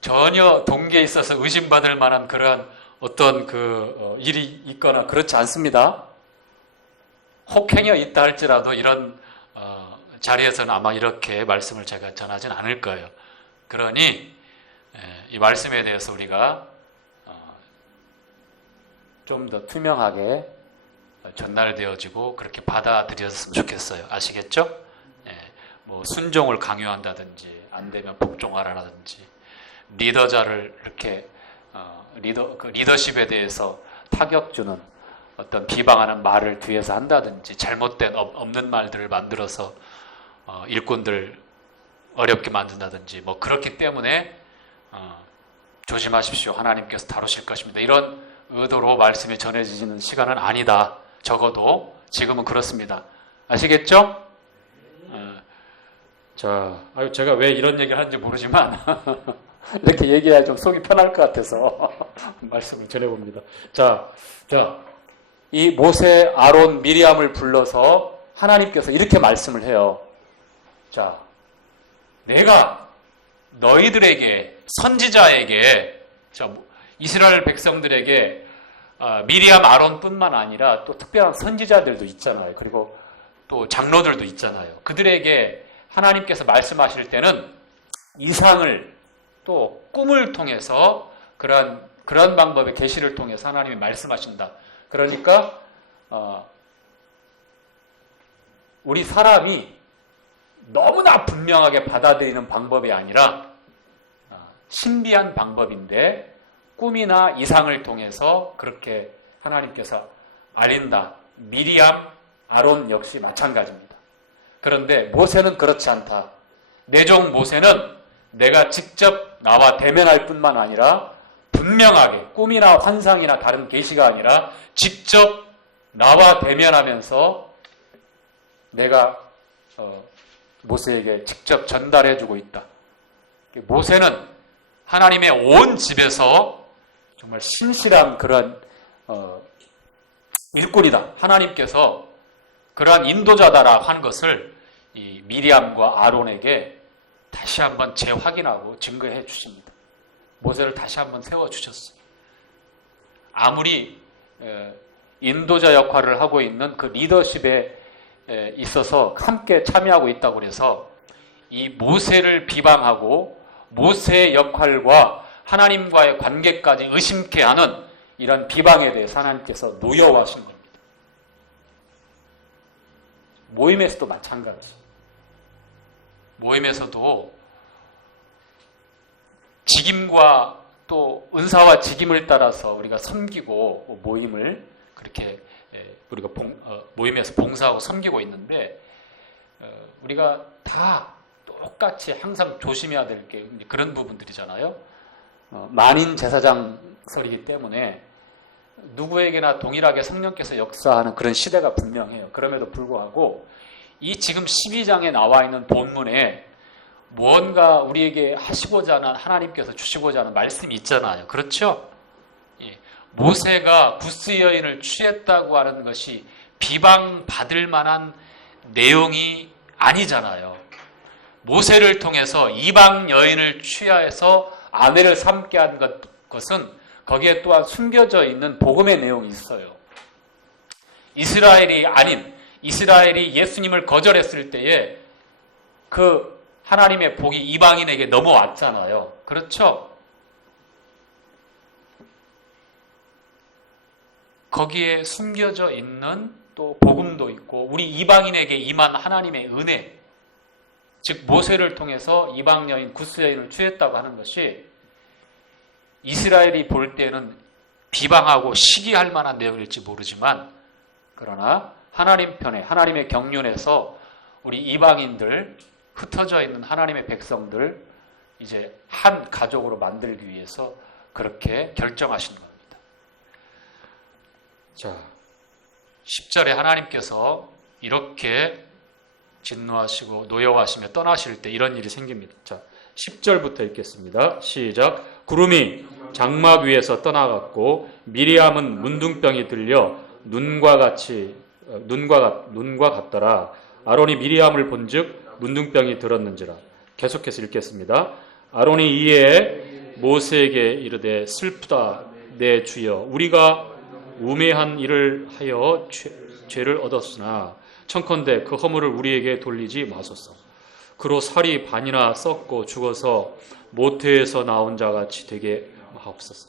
전혀 동기에 있어서 의심받을 만한 그런 어떤 일이 있거나 그렇지 않습니다. 혹행여 있다 할지라도 이런 자리에서는 아마 이렇게 말씀을 제가 전하진 않을 거예요. 그러니 이 말씀에 대해서 우리가 좀 더 투명하게 전달되어지고 그렇게 받아들였으면 좋겠어요. 아시겠죠? 뭐 순종을 강요한다든지 안 되면 복종하라든지 리더자를 이렇게 리더십에 대해서 타격 주는 어떤 비방하는 말을 뒤에서 한다든지 잘못된 없는 말들을 만들어서 일꾼들 어렵게 만든다든지 뭐 그렇기 때문에 조심하십시오. 하나님께서 다루실 것입니다. 이런 의도로 말씀이 전해지는 시간은 아니다. 적어도 지금은 그렇습니다. 아시겠죠? 자, 제가 왜 이런 얘기를 하는지 모르지만 이렇게 얘기해야 좀 속이 편할 것 같아서 말씀을 전해봅니다. 자, 이 모세, 아론, 미리암을 불러서 하나님께서 이렇게 말씀을 해요. 자, 내가 너희들에게, 선지자에게, 이스라엘 백성들에게 미리암, 아론뿐만 아니라 또 특별한 선지자들도 있잖아요. 그리고 또 장로들도 있잖아요. 그들에게 하나님께서 말씀하실 때는 이상을 또 꿈을 통해서 그런 방법의 계시를 통해서 하나님이 말씀하신다. 그러니까 우리 사람이 너무나 분명하게 받아들이는 방법이 아니라 신비한 방법인데 꿈이나 이상을 통해서 그렇게 하나님께서 알린다. 미리암, 아론 역시 마찬가지입니다. 그런데 모세는 그렇지 않다. 내 종 모세는 내가 직접 나와 대면할 뿐만 아니라 분명하게 꿈이나 환상이나 다른 계시가 아니라 직접 나와 대면하면서 내가 모세에게 직접 전달해주고 있다. 모세는 하나님의 온 집에서 정말 신실한 그런 일꾼이다. 하나님께서 그러한 인도자다라 하는 것을 이 미리암과 아론에게 다시 한번 재확인하고 증거해 주십니다. 모세를 다시 한번 세워주셨어요. 아무리 인도자 역할을 하고 있는 그 리더십에 있어서 함께 참여하고 있다고 해서 이 모세를 비방하고 모세의 역할과 하나님과의 관계까지 의심케 하는 이런 비방에 대해서 하나님께서 노여워하신 겁니다. 모임에서도 마찬가지입니다. 모임에서도 직임과 또 은사와 직임을 따라서 우리가 섬기고 모임을 그렇게 우리가 모임에서 봉사하고 섬기고 있는데 우리가 다 똑같이 항상 조심해야 될 게 그런 부분들이잖아요. 만인 제사장설이기 때문에 누구에게나 동일하게 성령께서 역사하는 그런 시대가 분명해요. 그럼에도 불구하고 이 지금 12장에 나와 있는 본문에 무언가 우리에게 하시고자 하는 하나님께서 주시고자 하는 말씀이 있잖아요. 그렇죠? 예. 모세가 구스 여인을 취했다고 하는 것이 비방받을 만한 내용이 아니잖아요. 모세를 통해서 이방 여인을 취하여서 아내를 삼게 한 것은 거기에 또한 숨겨져 있는 복음의 내용이 있어요. 이스라엘이 예수님을 거절했을 때에 그 하나님의 복이 이방인에게 넘어왔잖아요. 그렇죠? 거기에 숨겨져 있는 또 복음도 있고 우리 이방인에게 임한 하나님의 은혜, 즉 모세를 통해서 이방 여인 구스 여인을 취했다고 하는 것이 이스라엘이 볼 때는 비방하고 시기할 만한 내용일지 모르지만 그러나 하나님 편에 하나님의 경륜에서 우리 이방인들 흩어져 있는 하나님의 백성들 이제 한 가족으로 만들기 위해서 그렇게 결정하신 겁니다. 자, 10절에 하나님께서 이렇게 진노하시고 노여워하시며 떠나실 때 이런 일이 생깁니다. 자, 10절부터 읽겠습니다. 시작. 구름이 장막 위에서 떠나갔고 미리암은 문둥병이 들려 눈과 같더라. 아론이 미리암을 본즉 문둥병이 들었는지라. 계속해서 읽겠습니다. 아론이 이에 모세에게 이르되 슬프다 내 주여 우리가 우매한 일을 하여 죄를 얻었으나 청컨대 그 허물을 우리에게 돌리지 마소서. 그로 살이 반이나 썩고 죽어서 모태에서 나온 자같이 되게 하옵소서.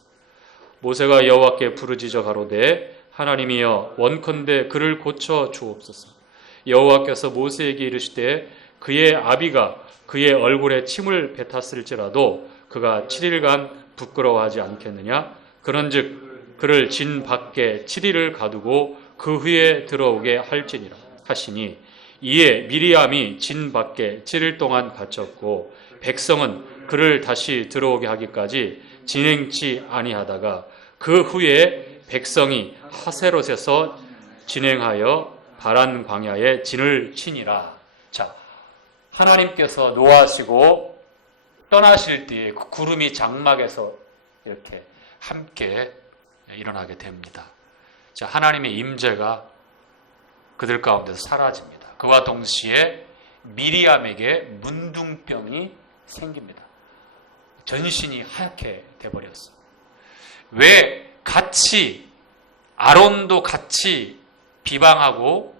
모세가 여호와께 부르짖어 가로되 하나님이여 원컨대 그를 고쳐 주옵소서. 여호와께서 모세에게 이르시되 그의 아비가 그의 얼굴에 침을 뱉었을지라도 그가 7일간 부끄러워하지 않겠느냐. 그런즉 그를 진 밖에 7일을 가두고 그 후에 들어오게 할지니라 하시니 이에 미리암이 진 밖에 7일 동안 갇혔고 백성은 그를 다시 들어오게 하기까지 진행치 아니하다가 그 후에 백성이 하세롯에서 진행하여 바란 광야에 진을 치니라. 자, 하나님께서 노하시고 떠나실 때에 그 구름이 장막에서 이렇게 함께 일어나게 됩니다. 자, 하나님의 임재가 그들 가운데서 사라집니다. 그와 동시에 미리암에게 문둥병이 생깁니다. 전신이 하얗게 돼버렸어요. 왜 같이 아론도 같이 비방하고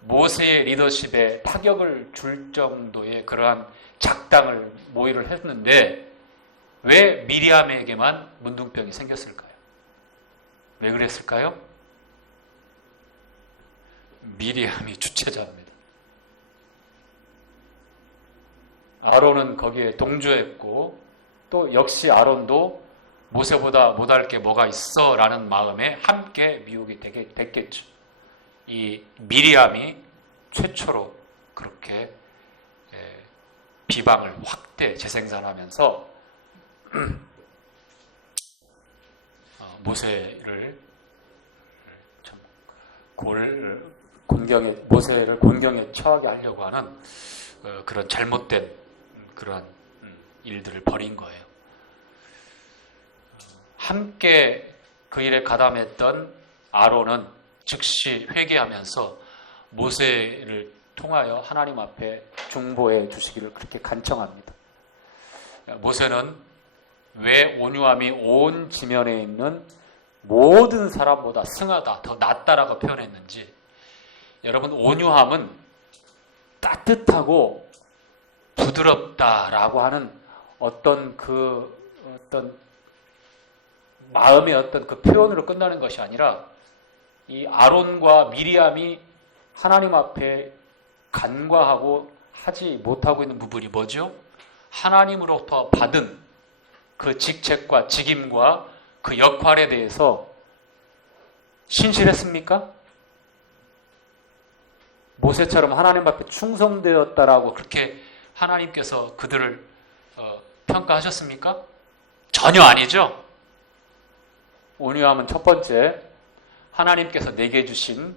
모세의 리더십에 타격을 줄 정도의 그러한 작당을 모의를 했는데 왜 미리암에게만 문둥병이 생겼을까요? 왜 그랬을까요? 미리암이 주체자입니다. 아론은 거기에 동조했고 또 역시 아론도 모세보다 못할 게 뭐가 있어 라는 마음에 함께 미혹이 됐겠죠. 이 미리암이 최초로 그렇게 비방을 확대 재생산하면서 모세를 참 모세를 곤경에 처하게 하려고 하는 그런 잘못된 그런 일들을 벌인 거예요. 함께 그 일에 가담했던 아론은 즉시 회개하면서 모세를 통하여 하나님 앞에 중보해 주시기를 그렇게 간청합니다. 모세는 왜 온유함이 온 지면에 있는 모든 사람보다 승하다, 더 낫다라고 표현했는지, 여러분, 온유함은 따뜻하고 부드럽다라고 하는 어떤 마음의 어떤 그 표현으로 끝나는 것이 아니라, 이 아론과 미리암이 하나님 앞에 간과하고 하지 못하고 있는 부분이 뭐죠? 하나님으로부터 받은 그 직책과 직임과 그 역할에 대해서 신실했습니까? 모세처럼 하나님 앞에 충성되었다라고 그렇게 하나님께서 그들을 평가하셨습니까? 전혀 아니죠. 온유함은 첫 번째, 하나님께서 내게 주신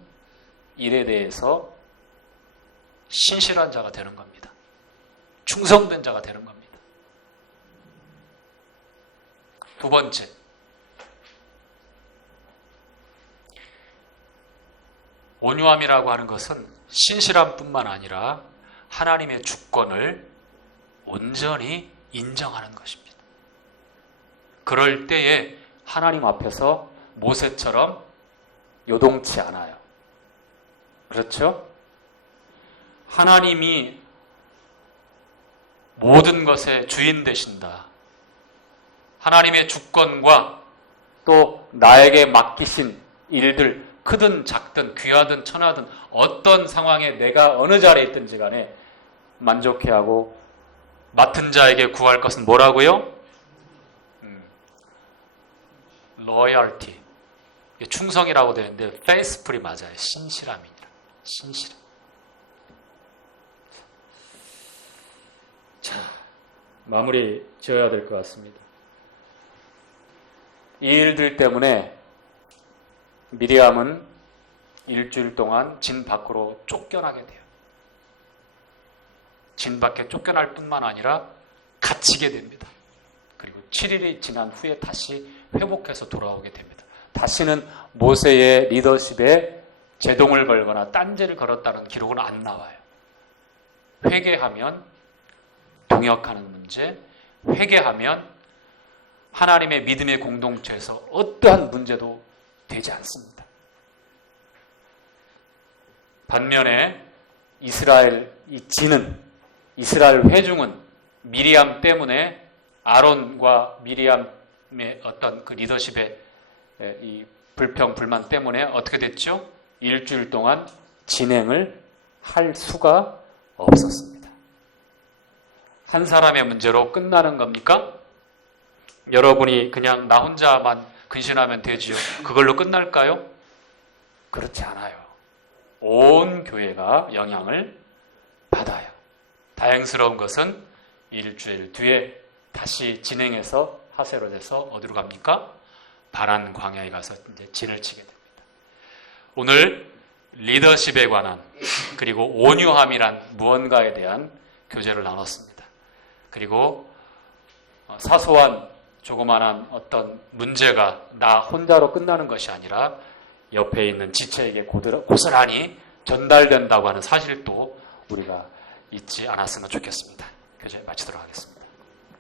일에 대해서 신실한 자가 되는 겁니다. 충성된 자가 되는 겁니다. 두 번째, 온유함이라고 하는 것은 신실함뿐만 아니라 하나님의 주권을 온전히 인정하는 것입니다. 그럴 때에 하나님 앞에서 모세처럼 요동치 않아요. 그렇죠? 하나님이 모든 것의 주인 되신다. 하나님의 주권과 또 나에게 맡기신 일들, 크든 작든 귀하든 천하든 어떤 상황에 내가 어느 자리에 있든지 간에 만족해하고 맡은 자에게 구할 것은 뭐라고요? loyalty. 충성이라고 되는데 faithful이 맞아요. 신실함이니라. 신실함. 자, 마무리 지어야 될 것 같습니다. 이 일들 때문에 미리암은 일주일 동안 진 밖으로 쫓겨나게 돼요. 진 밖에 쫓겨날 뿐만 아니라 갇히게 됩니다. 그리고 7일이 지난 후에 다시 회복해서 돌아오게 됩니다. 다시는 모세의 리더십에 제동을 걸거나 딴지를 걸었다는 기록은 안 나와요. 회개하면 동역하는 문제, 회개하면 하나님의 믿음의 공동체에서 어떠한 문제도 되지 않습니다. 반면에 이스라엘 이스라엘 회중은 미리암 때문에 아론과 미리암의 어떤 그 리더십의 이 불평, 불만 때문에 어떻게 됐죠? 일주일 동안 진행을 할 수가 없었습니다. 한 사람의 문제로 끝나는 겁니까? 여러분이 그냥 나 혼자만 근신하면 되지요. 그걸로 끝날까요? 그렇지 않아요. 온 교회가 영향을 받아요. 다행스러운 것은 일주일 뒤에 다시 진행해서 하세로 돼서 어디로 갑니까? 바란 광야에 가서 이제 진을 치게 됩니다. 오늘 리더십에 관한 그리고 온유함이란 무언가에 대한 교제를 나눴습니다. 그리고 사소한 조그만한 어떤 문제가 나 혼자로 끝나는 것이 아니라 옆에 있는 지체에게 고스란히 전달된다고 하는 사실도 우리가 잊지 않았으면 좋겠습니다. 교제 마치도록 하겠습니다.